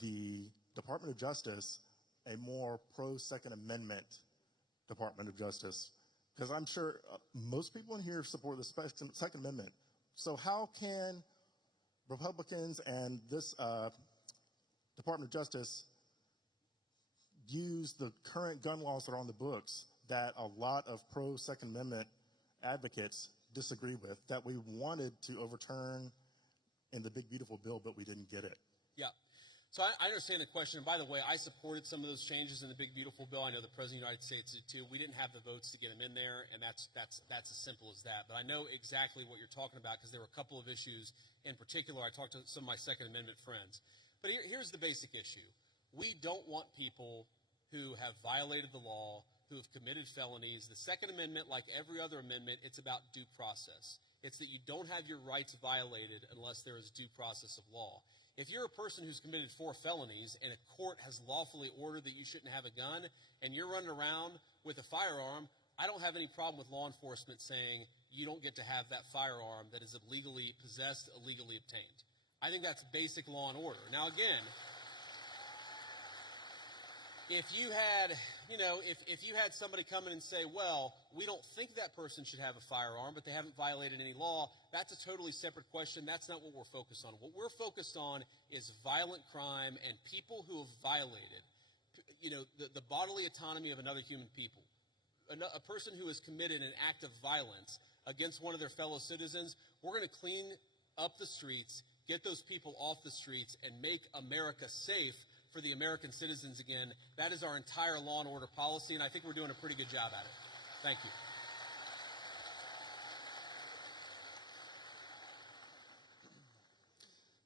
the Department of Justice a more pro-Second Amendment Department of Justice? Because I'm sure most people in here support the Second Amendment. So how can Republicans and this Department of Justice use the current gun laws that are on the books that a lot of pro-Second Amendment advocates disagree with, that we wanted to overturn in the Big Beautiful Bill, but we didn't get it? Yeah. So I understand the question. And by the way, I supported some of those changes in the Big Beautiful Bill. I know the President of the United States did too. We didn't have the votes to get them in there, and that's as simple as that. But I know exactly what you're talking about because there were a couple of issues in particular. I talked to some of my Second Amendment friends. But here's the basic issue. We don't want people who have violated the law who have committed felonies. The Second Amendment, like every other amendment, it's about due process. It's that you don't have your rights violated unless there is due process of law. If you're a person who's committed 4 felonies and a court has lawfully ordered that you shouldn't have a gun and you're running around with a firearm, I don't have any problem with law enforcement saying you don't get to have that firearm that is illegally possessed, illegally obtained. I think that's basic law and order. Now, again, if you had somebody come in and say, well, we don't think that person should have a firearm, but they haven't violated any law, that's a totally separate question. That's not what we're focused on. What we're focused on is violent crime and people who have violated, the bodily autonomy of another human people. A person who has committed an act of violence against one of their fellow citizens, we're going to clean up the streets, get those people off the streets, and make America safe for the American citizens again. That is our entire law and order policy, and I think we're doing a pretty good job at it. Thank you.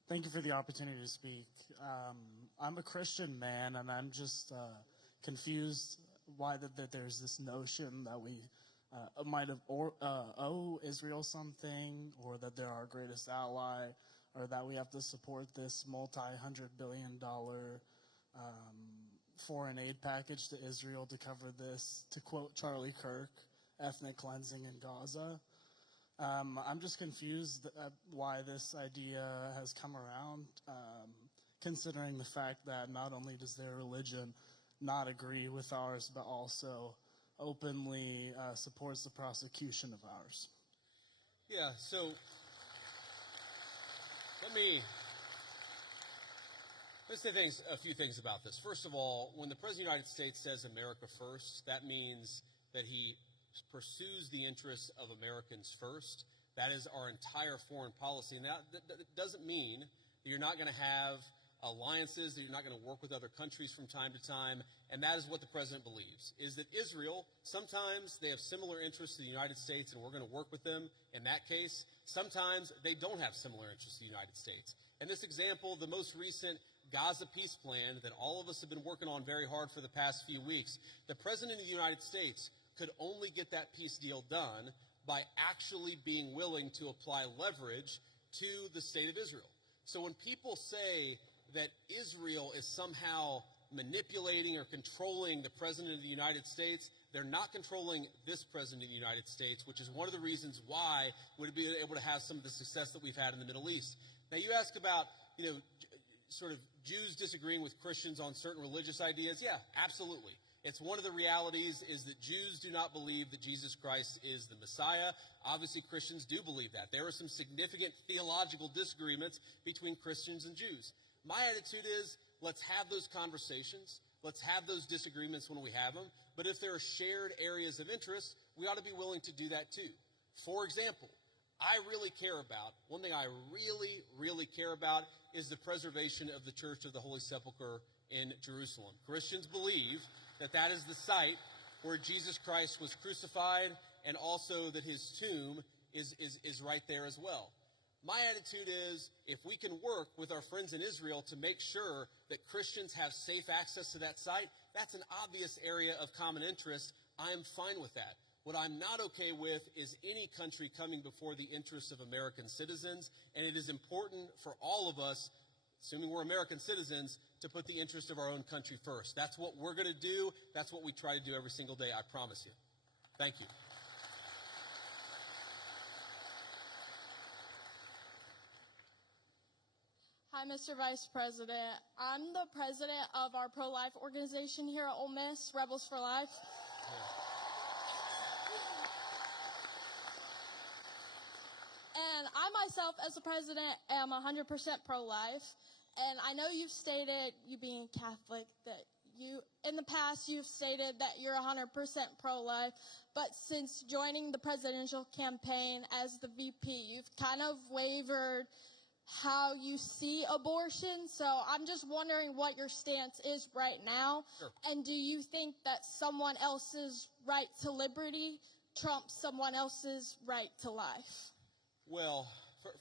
Thank you for the opportunity to speak. I'm a Christian man, and I'm just confused why that there's this notion that we might have owe Israel something, or that they're our greatest ally, or that we have to support this multi-hundred-billion-dollar foreign aid package to Israel to cover this, to quote Charlie Kirk, ethnic cleansing in Gaza. I'm just confused at why this idea has come around, considering the fact that not only does their religion not agree with ours, but also openly supports the prosecution of ours. Yeah, so let's say a few things about this. First of all, when the President of the United States says America first, that means that he pursues the interests of Americans first. That is our entire foreign policy. And that doesn't mean that you're not going to have alliances, that you're not going to work with other countries from time to time. And that is what the President believes, is that Israel, sometimes they have similar interests to the United States, and we're going to work with them in that case. Sometimes they don't have similar interests to the United States. And this example, the most recent Gaza peace plan that all of us have been working on very hard for the past few weeks, the President of the United States could only get that peace deal done by actually being willing to apply leverage to the state of Israel. So when people say that Israel is somehow manipulating or controlling the President of the United States, they're not controlling this President of the United States, which is one of the reasons why we'd be able to have some of the success that we've had in the Middle East. Now, you ask about, sort of Jews disagreeing with Christians on certain religious ideas. Yeah, absolutely. It's one of the realities is that Jews do not believe that Jesus Christ is the Messiah. Obviously, Christians do believe that. There are some significant theological disagreements between Christians and Jews. My attitude is, let's have those conversations. Let's have those disagreements when we have them. But if there are shared areas of interest, we ought to be willing to do that too. For example, one thing I really, really care about is the preservation of the Church of the Holy Sepulchre in Jerusalem. Christians believe that is the site where Jesus Christ was crucified, and also that his tomb is right there as well. My attitude is, if we can work with our friends in Israel to make sure that Christians have safe access to that site, that's an obvious area of common interest. I am fine with that. What I'm not okay with is any country coming before the interests of American citizens, and it is important for all of us, assuming we're American citizens, to put the interest of our own country first. That's what we're going to do. That's what we try to do every single day, I promise you. Thank you. Hi, Mr. Vice President. I'm the president of our pro-life organization here at Ole Miss, Rebels for Life. And I myself, as the president, am 100% pro-life. And I know you've stated, you being Catholic, that in the past you've stated that you're 100% pro-life. But since joining the presidential campaign as the VP, you've kind of wavered how you see abortion. So I'm just wondering what your stance is right now. Sure. And do you think that someone else's right to liberty trumps someone else's right to life? Well,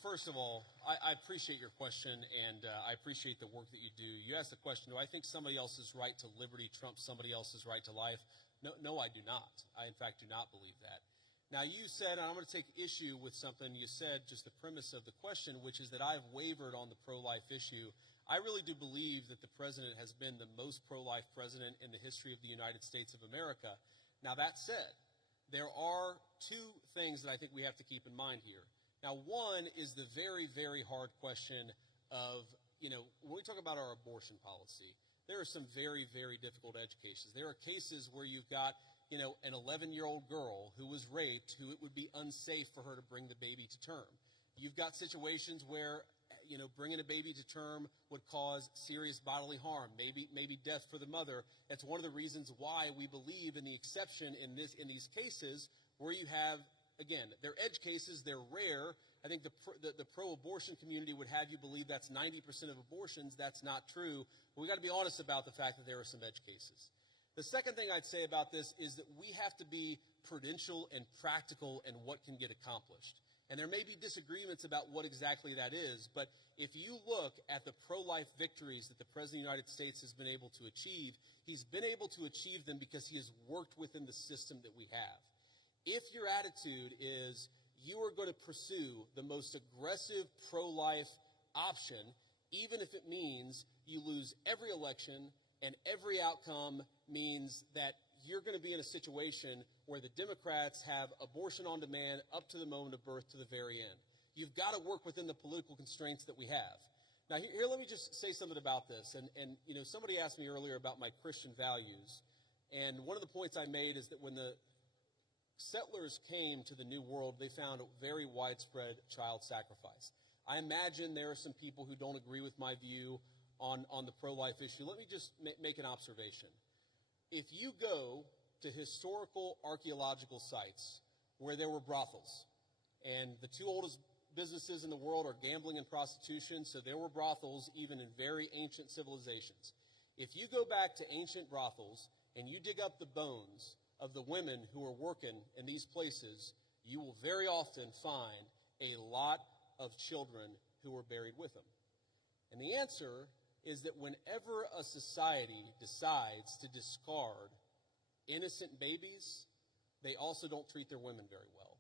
first of all, I appreciate your question, and I appreciate the work that you do. You asked the question, do I think somebody else's right to liberty trumps somebody else's right to life? No, I do not. I, in fact, do not believe that. Now, you said, and I'm going to take issue with something you said, just the premise of the question, which is that I've wavered on the pro-life issue. I really do believe that the president has been the most pro-life president in the history of the United States of America. Now, that said, there are two things that I think we have to keep in mind here. Now, one is the very, very hard question of, when we talk about our abortion policy, there are some very, very difficult edge cases. There are cases where you've got, an 11-year-old girl who was raped, who it would be unsafe for her to bring the baby to term. You've got situations where, bringing a baby to term would cause serious bodily harm, maybe death for the mother. That's one of the reasons why we believe in the exception in these cases where you have, again, they're edge cases, they're rare. I think the pro-abortion community would have you believe that's 90% of abortions. That's not true. But we got to be honest about the fact that there are some edge cases. The second thing I'd say about this is that we have to be prudential and practical in what can get accomplished. And there may be disagreements about what exactly that is, but if you look at the pro-life victories that the President of the United States has been able to achieve, he's been able to achieve them because he has worked within the system that we have. If your attitude is you are going to pursue the most aggressive pro-life option, even if it means you lose every election and every outcome means that you're going to be in a situation where the Democrats have abortion on demand up to the moment of birth to the very end. You've got to work within the political constraints that we have. Now, here let me just say something about this. And somebody asked me earlier about my Christian values. And one of the points I made is that when the settlers came to the New World, they found a very widespread child sacrifice. I imagine there are some people who don't agree with my view on the pro-life issue. Let me just make an observation. If you go to historical archaeological sites where there were brothels, and the two oldest businesses in the world are gambling and prostitution, so there were brothels even in very ancient civilizations. If you go back to ancient brothels and you dig up the bones of the women who were working in these places, you will very often find a lot of children who were buried with them. And the answer is that whenever a society decides to discard innocent babies, they also don't treat their women very well.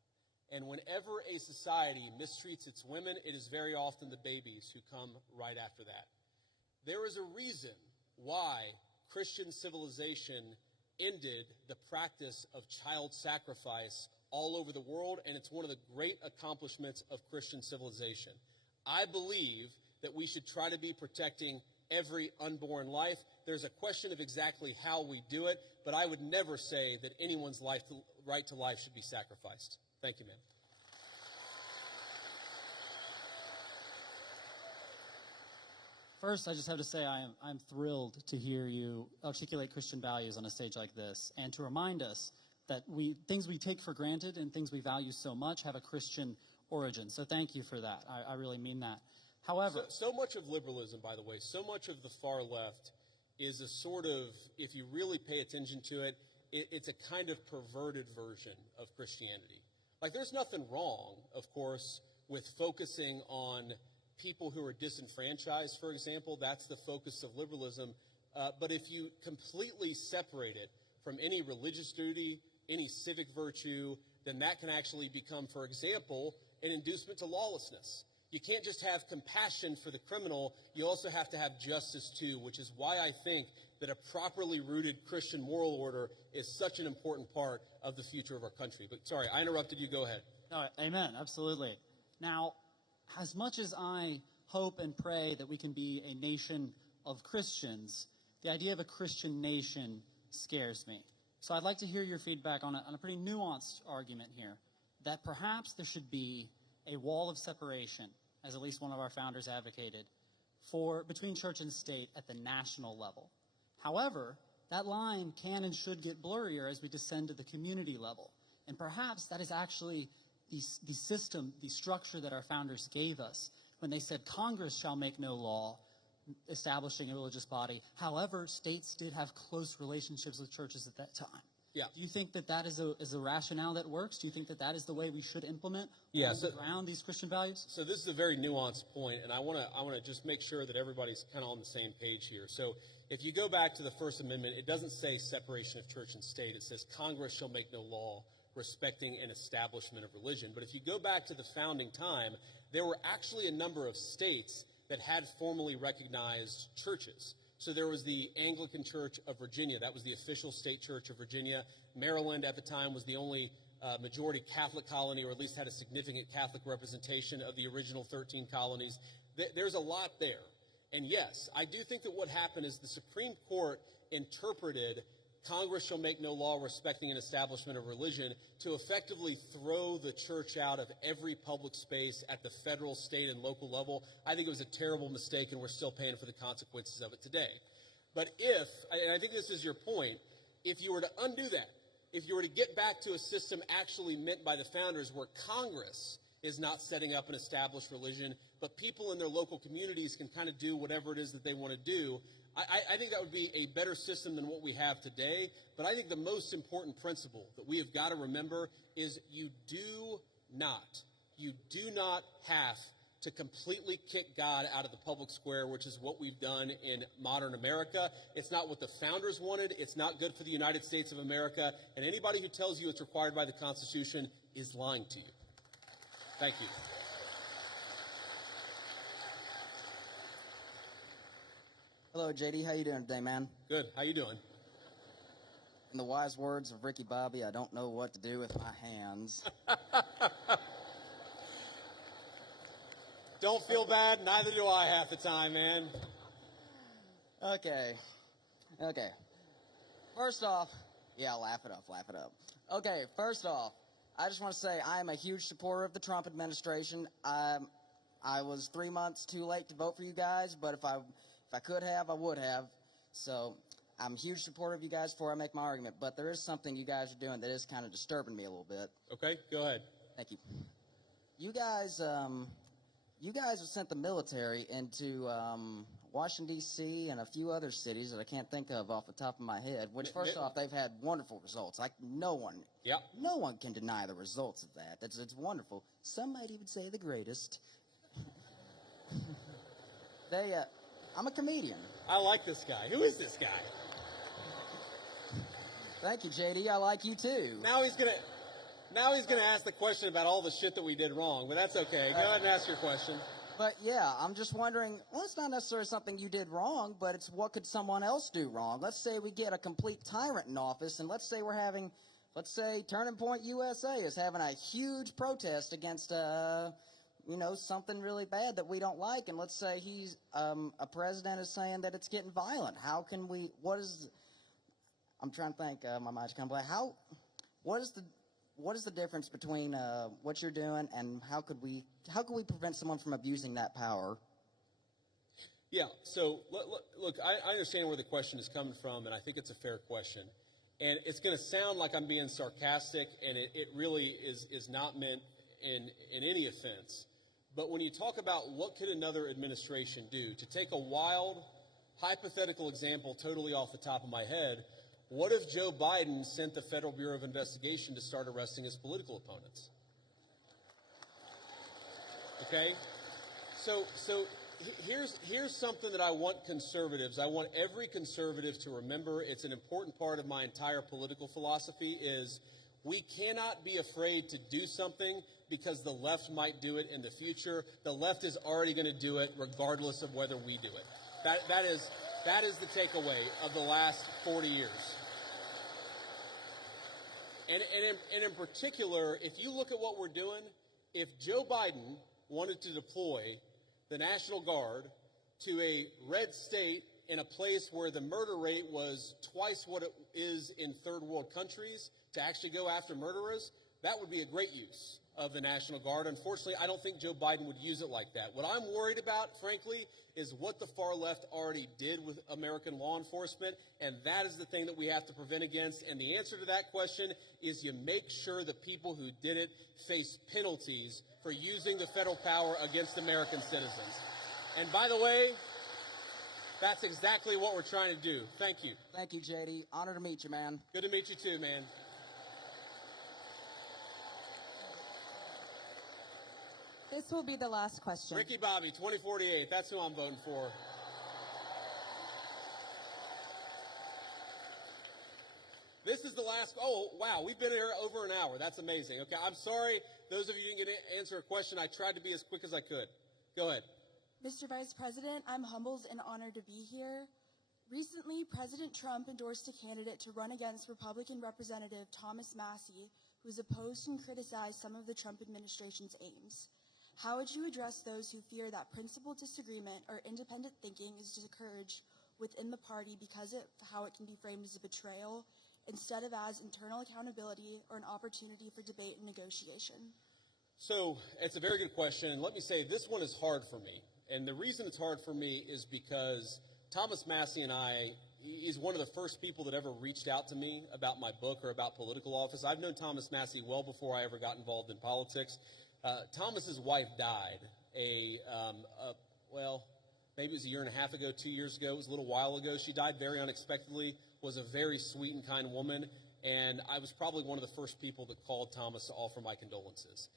And whenever a society mistreats its women, it is very often the babies who come right after that. There is a reason why Christian civilization ended the practice of child sacrifice all over the world, and it's one of the great accomplishments of Christian civilization. I believe that we should try to be protecting every unborn life. There's a question of exactly how we do it, but I would never say that anyone's right to life should be sacrificed. Thank you, ma'am. First, I just have to say I'm thrilled to hear you articulate Christian values on a stage like this, and to remind us that things we take for granted and things we value so much have a Christian origin. So thank you for that. I really mean that. However, so much of liberalism, by the way, so much of the far left is a sort of, if you really pay attention to it, it's a kind of perverted version of Christianity. Like, there's nothing wrong, of course, with focusing on people who are disenfranchised, for example. That's the focus of liberalism. But if you completely separate it from any religious duty, any civic virtue, then that can actually become, for example, an inducement to lawlessness. You can't just have compassion for the criminal. You also have to have justice, too, which is why I think that a properly rooted Christian moral order is such an important part of the future of our country. But sorry, I interrupted you. Go ahead. All right, amen. Absolutely. Now, as much as I hope and pray that we can be a nation of Christians, the idea of a Christian nation scares me. So I'd like to hear your feedback on a pretty nuanced argument here, that perhaps there should be a wall of separation, as at least one of our founders advocated, between church and state at the national level. However, that line can and should get blurrier as we descend to the community level. And perhaps that is actually the system, the structure that our founders gave us when they said Congress shall make no law establishing a religious body. However, states did have close relationships with churches at that time. Yeah. Do you think that is a rationale that works? Do you think that is the way we should implement around these Christian values? So this is a very nuanced point, and I want to just make sure that everybody's kind of on the same page here. So if you go back to the First Amendment, it doesn't say separation of church and state. It says Congress shall make no law respecting an establishment of religion. But if you go back to the founding time, there were actually a number of states that had formally recognized churches. So there was the Anglican Church of Virginia. That was the official state church of Virginia. Maryland at the time was the only majority Catholic colony, or at least had a significant Catholic representation of the original 13 colonies. There's a lot there. And yes, I do think that what happened is the Supreme Court interpreted Congress shall make no law respecting an establishment of religion to effectively throw the church out of every public space at the federal, state, and local level. I think it was a terrible mistake, and we're still paying for the consequences of it today. But and I think this is your point, if you were to undo that, if you were to get back to a system actually meant by the founders where Congress is not setting up an established religion, but people in their local communities can kind of do whatever it is that they want to do, I think that would be a better system than what we have today. But I think the most important principle that we have got to remember is you do not have to completely kick God out of the public square, which is what we've done in modern America. It's not what the founders wanted. It's not good for the United States of America. And anybody who tells you it's required by the Constitution is lying to you. Thank you. Hello, JD. How you doing today, man? Good. How you doing? In the wise words of Ricky Bobby, I don't know what to do with my hands. Don't feel bad. Neither do I half the time, man. Okay. First off, yeah, laugh it up. Okay, first off, I just want to say I am a huge supporter of the Trump administration. I was 3 months too late to vote for you guys, but if I could have, I would have. So I'm a huge supporter of you guys before I make my argument. But there is something you guys are doing that is kind of disturbing me a little bit. Okay, go ahead. Thank you. You guys have sent the military into Washington, D.C. and a few other cities that I can't think of off the top of my head, which, first off, they've had wonderful results. No one can deny the results of that. It's wonderful. Some might even say the greatest. I'm a comedian. I like this guy. Who is this guy? Thank you, JD. I like you too. Now he's gonna ask the question about all the shit that we did wrong, but that's okay. Go ahead and ask your question. But yeah, I'm just wondering, well, it's not necessarily something you did wrong, but it's what could someone else do wrong? Let's say we get a complete tyrant in office, and let's say Turning Point USA is having a huge protest against something really bad that we don't like, and let's say he's a president is saying that it's getting violent. How can we? I'm trying to think. My mind's kind of blank. What is the difference between what you're doing and how could we prevent someone from abusing that power? Yeah. So look, I understand where the question is coming from, and I think it's a fair question. And it's going to sound like I'm being sarcastic, and it really is not meant in any offense. But when you talk about what could another administration do, to take a wild, hypothetical example totally off the top of my head, what if Joe Biden sent the Federal Bureau of Investigation to start arresting his political opponents? Okay? So here's something that I want every conservative to remember. It's an important part of my entire political philosophy is we cannot be afraid to do something because the left might do it in the future. The left is already going to do it regardless of whether we do it. That is the takeaway of the last 40 years. And in particular, if you look at what we're doing, if Joe Biden wanted to deploy the National Guard to a red state in a place where the murder rate was twice what it is in third world countries to actually go after murderers, that would be a great use of the National Guard. Unfortunately, I don't think Joe Biden would use it like that. What I'm worried about, frankly, is what the far left already did with American law enforcement, and that is the thing that we have to prevent against. And the answer to that question is you make sure the people who did it face penalties for using the federal power against American citizens. And by the way, That's exactly what we're trying to do. Thank you. Thank you, JD. Honor to meet you, man. Good to meet you too, man. This will be the last question. Ricky Bobby, 2048. That's who I'm voting for. This is the last. Oh, wow. We've been here over an hour. That's amazing. Okay, I'm sorry. Those of you who didn't get to answer a question, I tried to be as quick as I could. Go ahead. Mr. Vice President, I'm humbled and honored to be here. Recently, President Trump endorsed a candidate to run against Republican Representative Thomas Massie, who has opposed and criticized some of the Trump administration's aims. How would you address those who fear that principled disagreement or independent thinking is discouraged within the party because of how it can be framed as a betrayal, instead of as internal accountability or an opportunity for debate and negotiation? So it's a very good question. Let me say this one is hard for me. And the reason it's hard for me is because Thomas Massie and he's one of the first people that ever reached out to me about my book or about political office. I've known Thomas Massie well before I ever got involved in politics. Thomas's wife died maybe it was a year and a half ago, 2 years ago. It was a little while ago. She died very unexpectedly, was a very sweet and kind woman, and I was probably one of the first people that called Thomas to offer my condolences.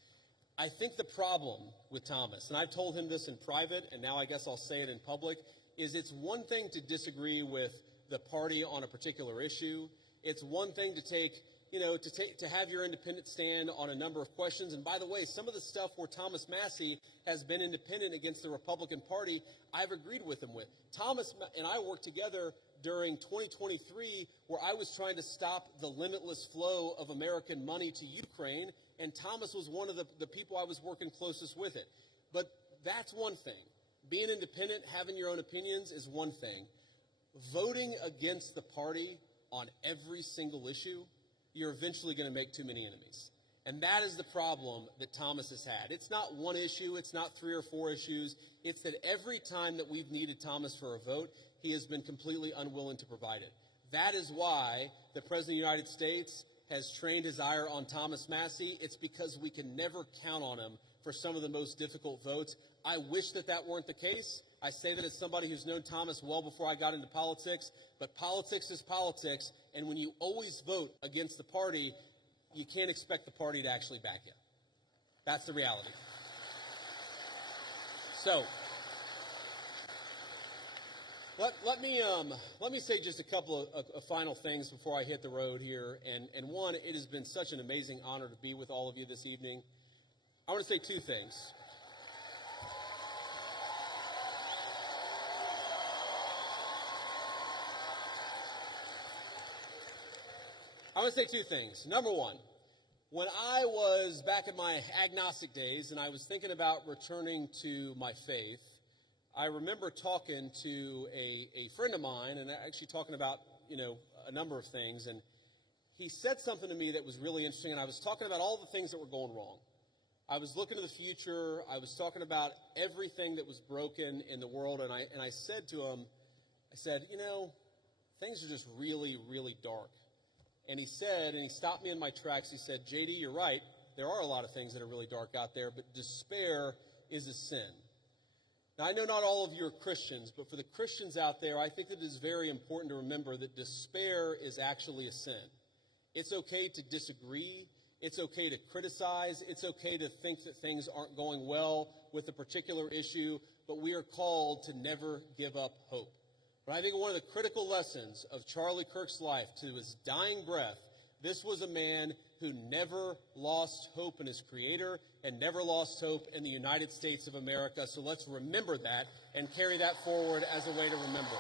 I think the problem with Thomas, and I've told him this in private, and now I guess I'll say it in public, is it's one thing to disagree with the party on a particular issue. It's one thing to have your independent stand on a number of questions. And by the way, some of the stuff where Thomas Massie has been independent against the Republican Party, I've agreed with him with. Thomas and I worked together during 2023 where I was trying to stop the limitless flow of American money to Ukraine, and Thomas was one of the people I was working closest with it. But that's one thing. Being independent, having your own opinions is one thing. Voting against the party on every single issue, you're eventually going to make too many enemies. And that is the problem that Thomas has had. It's not one issue. It's not 3 or 4 issues. It's that every time that we've needed Thomas for a vote, he has been completely unwilling to provide it. That is why the President of the United States has trained his ire on Thomas Massie. It's because we can never count on him for some of the most difficult votes. I wish that weren't the case. I say that as somebody who's known Thomas well before I got into politics, but politics is politics, and when you always vote against the party, you can't expect the party to actually back you. That's the reality. So, let me say just a couple of final things before I hit the road here. And one, it has been such an amazing honor to be with all of you this evening. I want to say 2 things. I want to say 2 things. Number one, when I was back in my agnostic days and I was thinking about returning to my faith, I remember talking to a friend of mine and actually talking about, a number of things. And he said something to me that was really interesting. And I was talking about all the things that were going wrong. I was looking to the future. I was talking about everything that was broken in the world. And I said to him, things are just really, really dark. And he stopped me in my tracks. He said, JD, you're right. There are a lot of things that are really dark out there, but despair is a sin. Now, I know not all of you are Christians, but for the Christians out there, I think that it is very important to remember that despair is actually a sin. It's okay to disagree. It's okay to criticize. It's okay to think that things aren't going well with a particular issue, but we are called to never give up hope. But I think one of the critical lessons of Charlie Kirk's life to his dying breath, this was a man who never lost hope in his Creator and never lost hope in the United States of America. So let's remember that and carry that forward as a way to remember.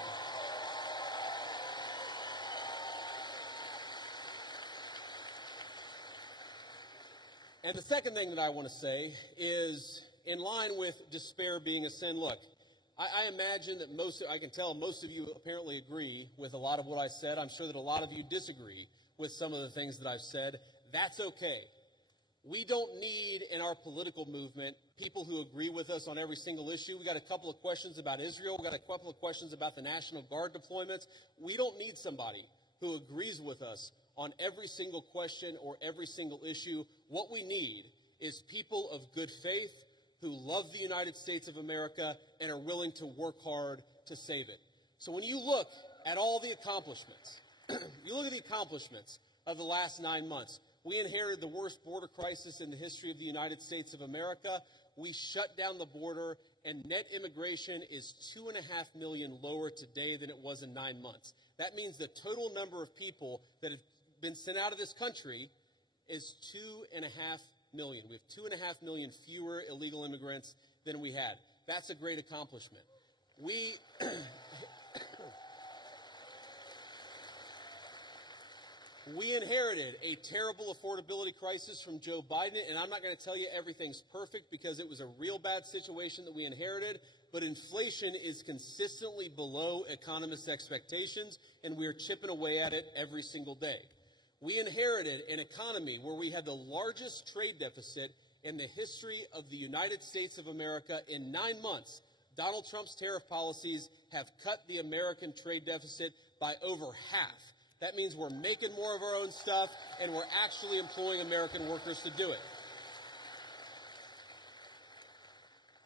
And the second thing that I want to say is, in line with despair being a sin, look, I imagine that I can tell most of you apparently agree with a lot of what I said. I'm sure that a lot of you disagree with some of the things that I've said. That's okay. We don't need in our political movement people who agree with us on every single issue. We got a couple of questions about Israel. We got a couple of questions about the National Guard deployments. We don't need somebody who agrees with us on every single question or every single issue. What we need is people of good faith who love the United States of America and are willing to work hard to save it. So when you look at all the accomplishments, you look at the accomplishments of the last 9 months. We inherited the worst border crisis in the history of the United States of America. We shut down the border, and net immigration is 2.5 million lower today than it was in 9 months. That means the total number of people that have been sent out of this country is 2.5 million. We have 2.5 million fewer illegal immigrants than we had. That's a great accomplishment. We inherited a terrible affordability crisis from Joe Biden, and I'm not going to tell you everything's perfect because it was a real bad situation that we inherited, but inflation is consistently below economists' expectations, and we are chipping away at it every single day. We inherited an economy where we had the largest trade deficit in the history of the United States of America. In 9 months, Donald Trump's tariff policies have cut the American trade deficit by over half. That means we're making more of our own stuff, and we're actually employing American workers to do it.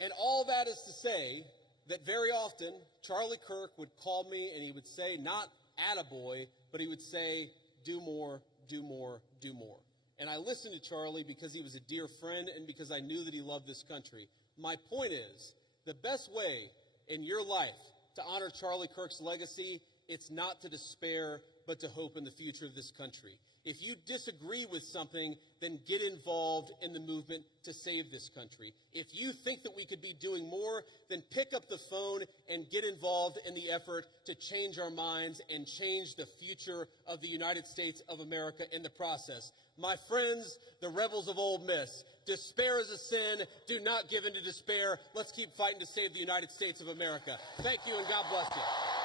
And all that is to say that very often Charlie Kirk would call me and he would say, not attaboy, but he would say, do more, do more, do more. And I listened to Charlie because he was a dear friend and because I knew that he loved this country. My point is, the best way in your life to honor Charlie Kirk's legacy, it's not to despair, but to hope in the future of this country. If you disagree with something, then get involved in the movement to save this country. If you think that we could be doing more, then pick up the phone and get involved in the effort to change our minds and change the future of the United States of America in the process. My friends, the rebels of Ole Miss, despair is a sin. Do not give in to despair. Let's keep fighting to save the United States of America. Thank you, and God bless you.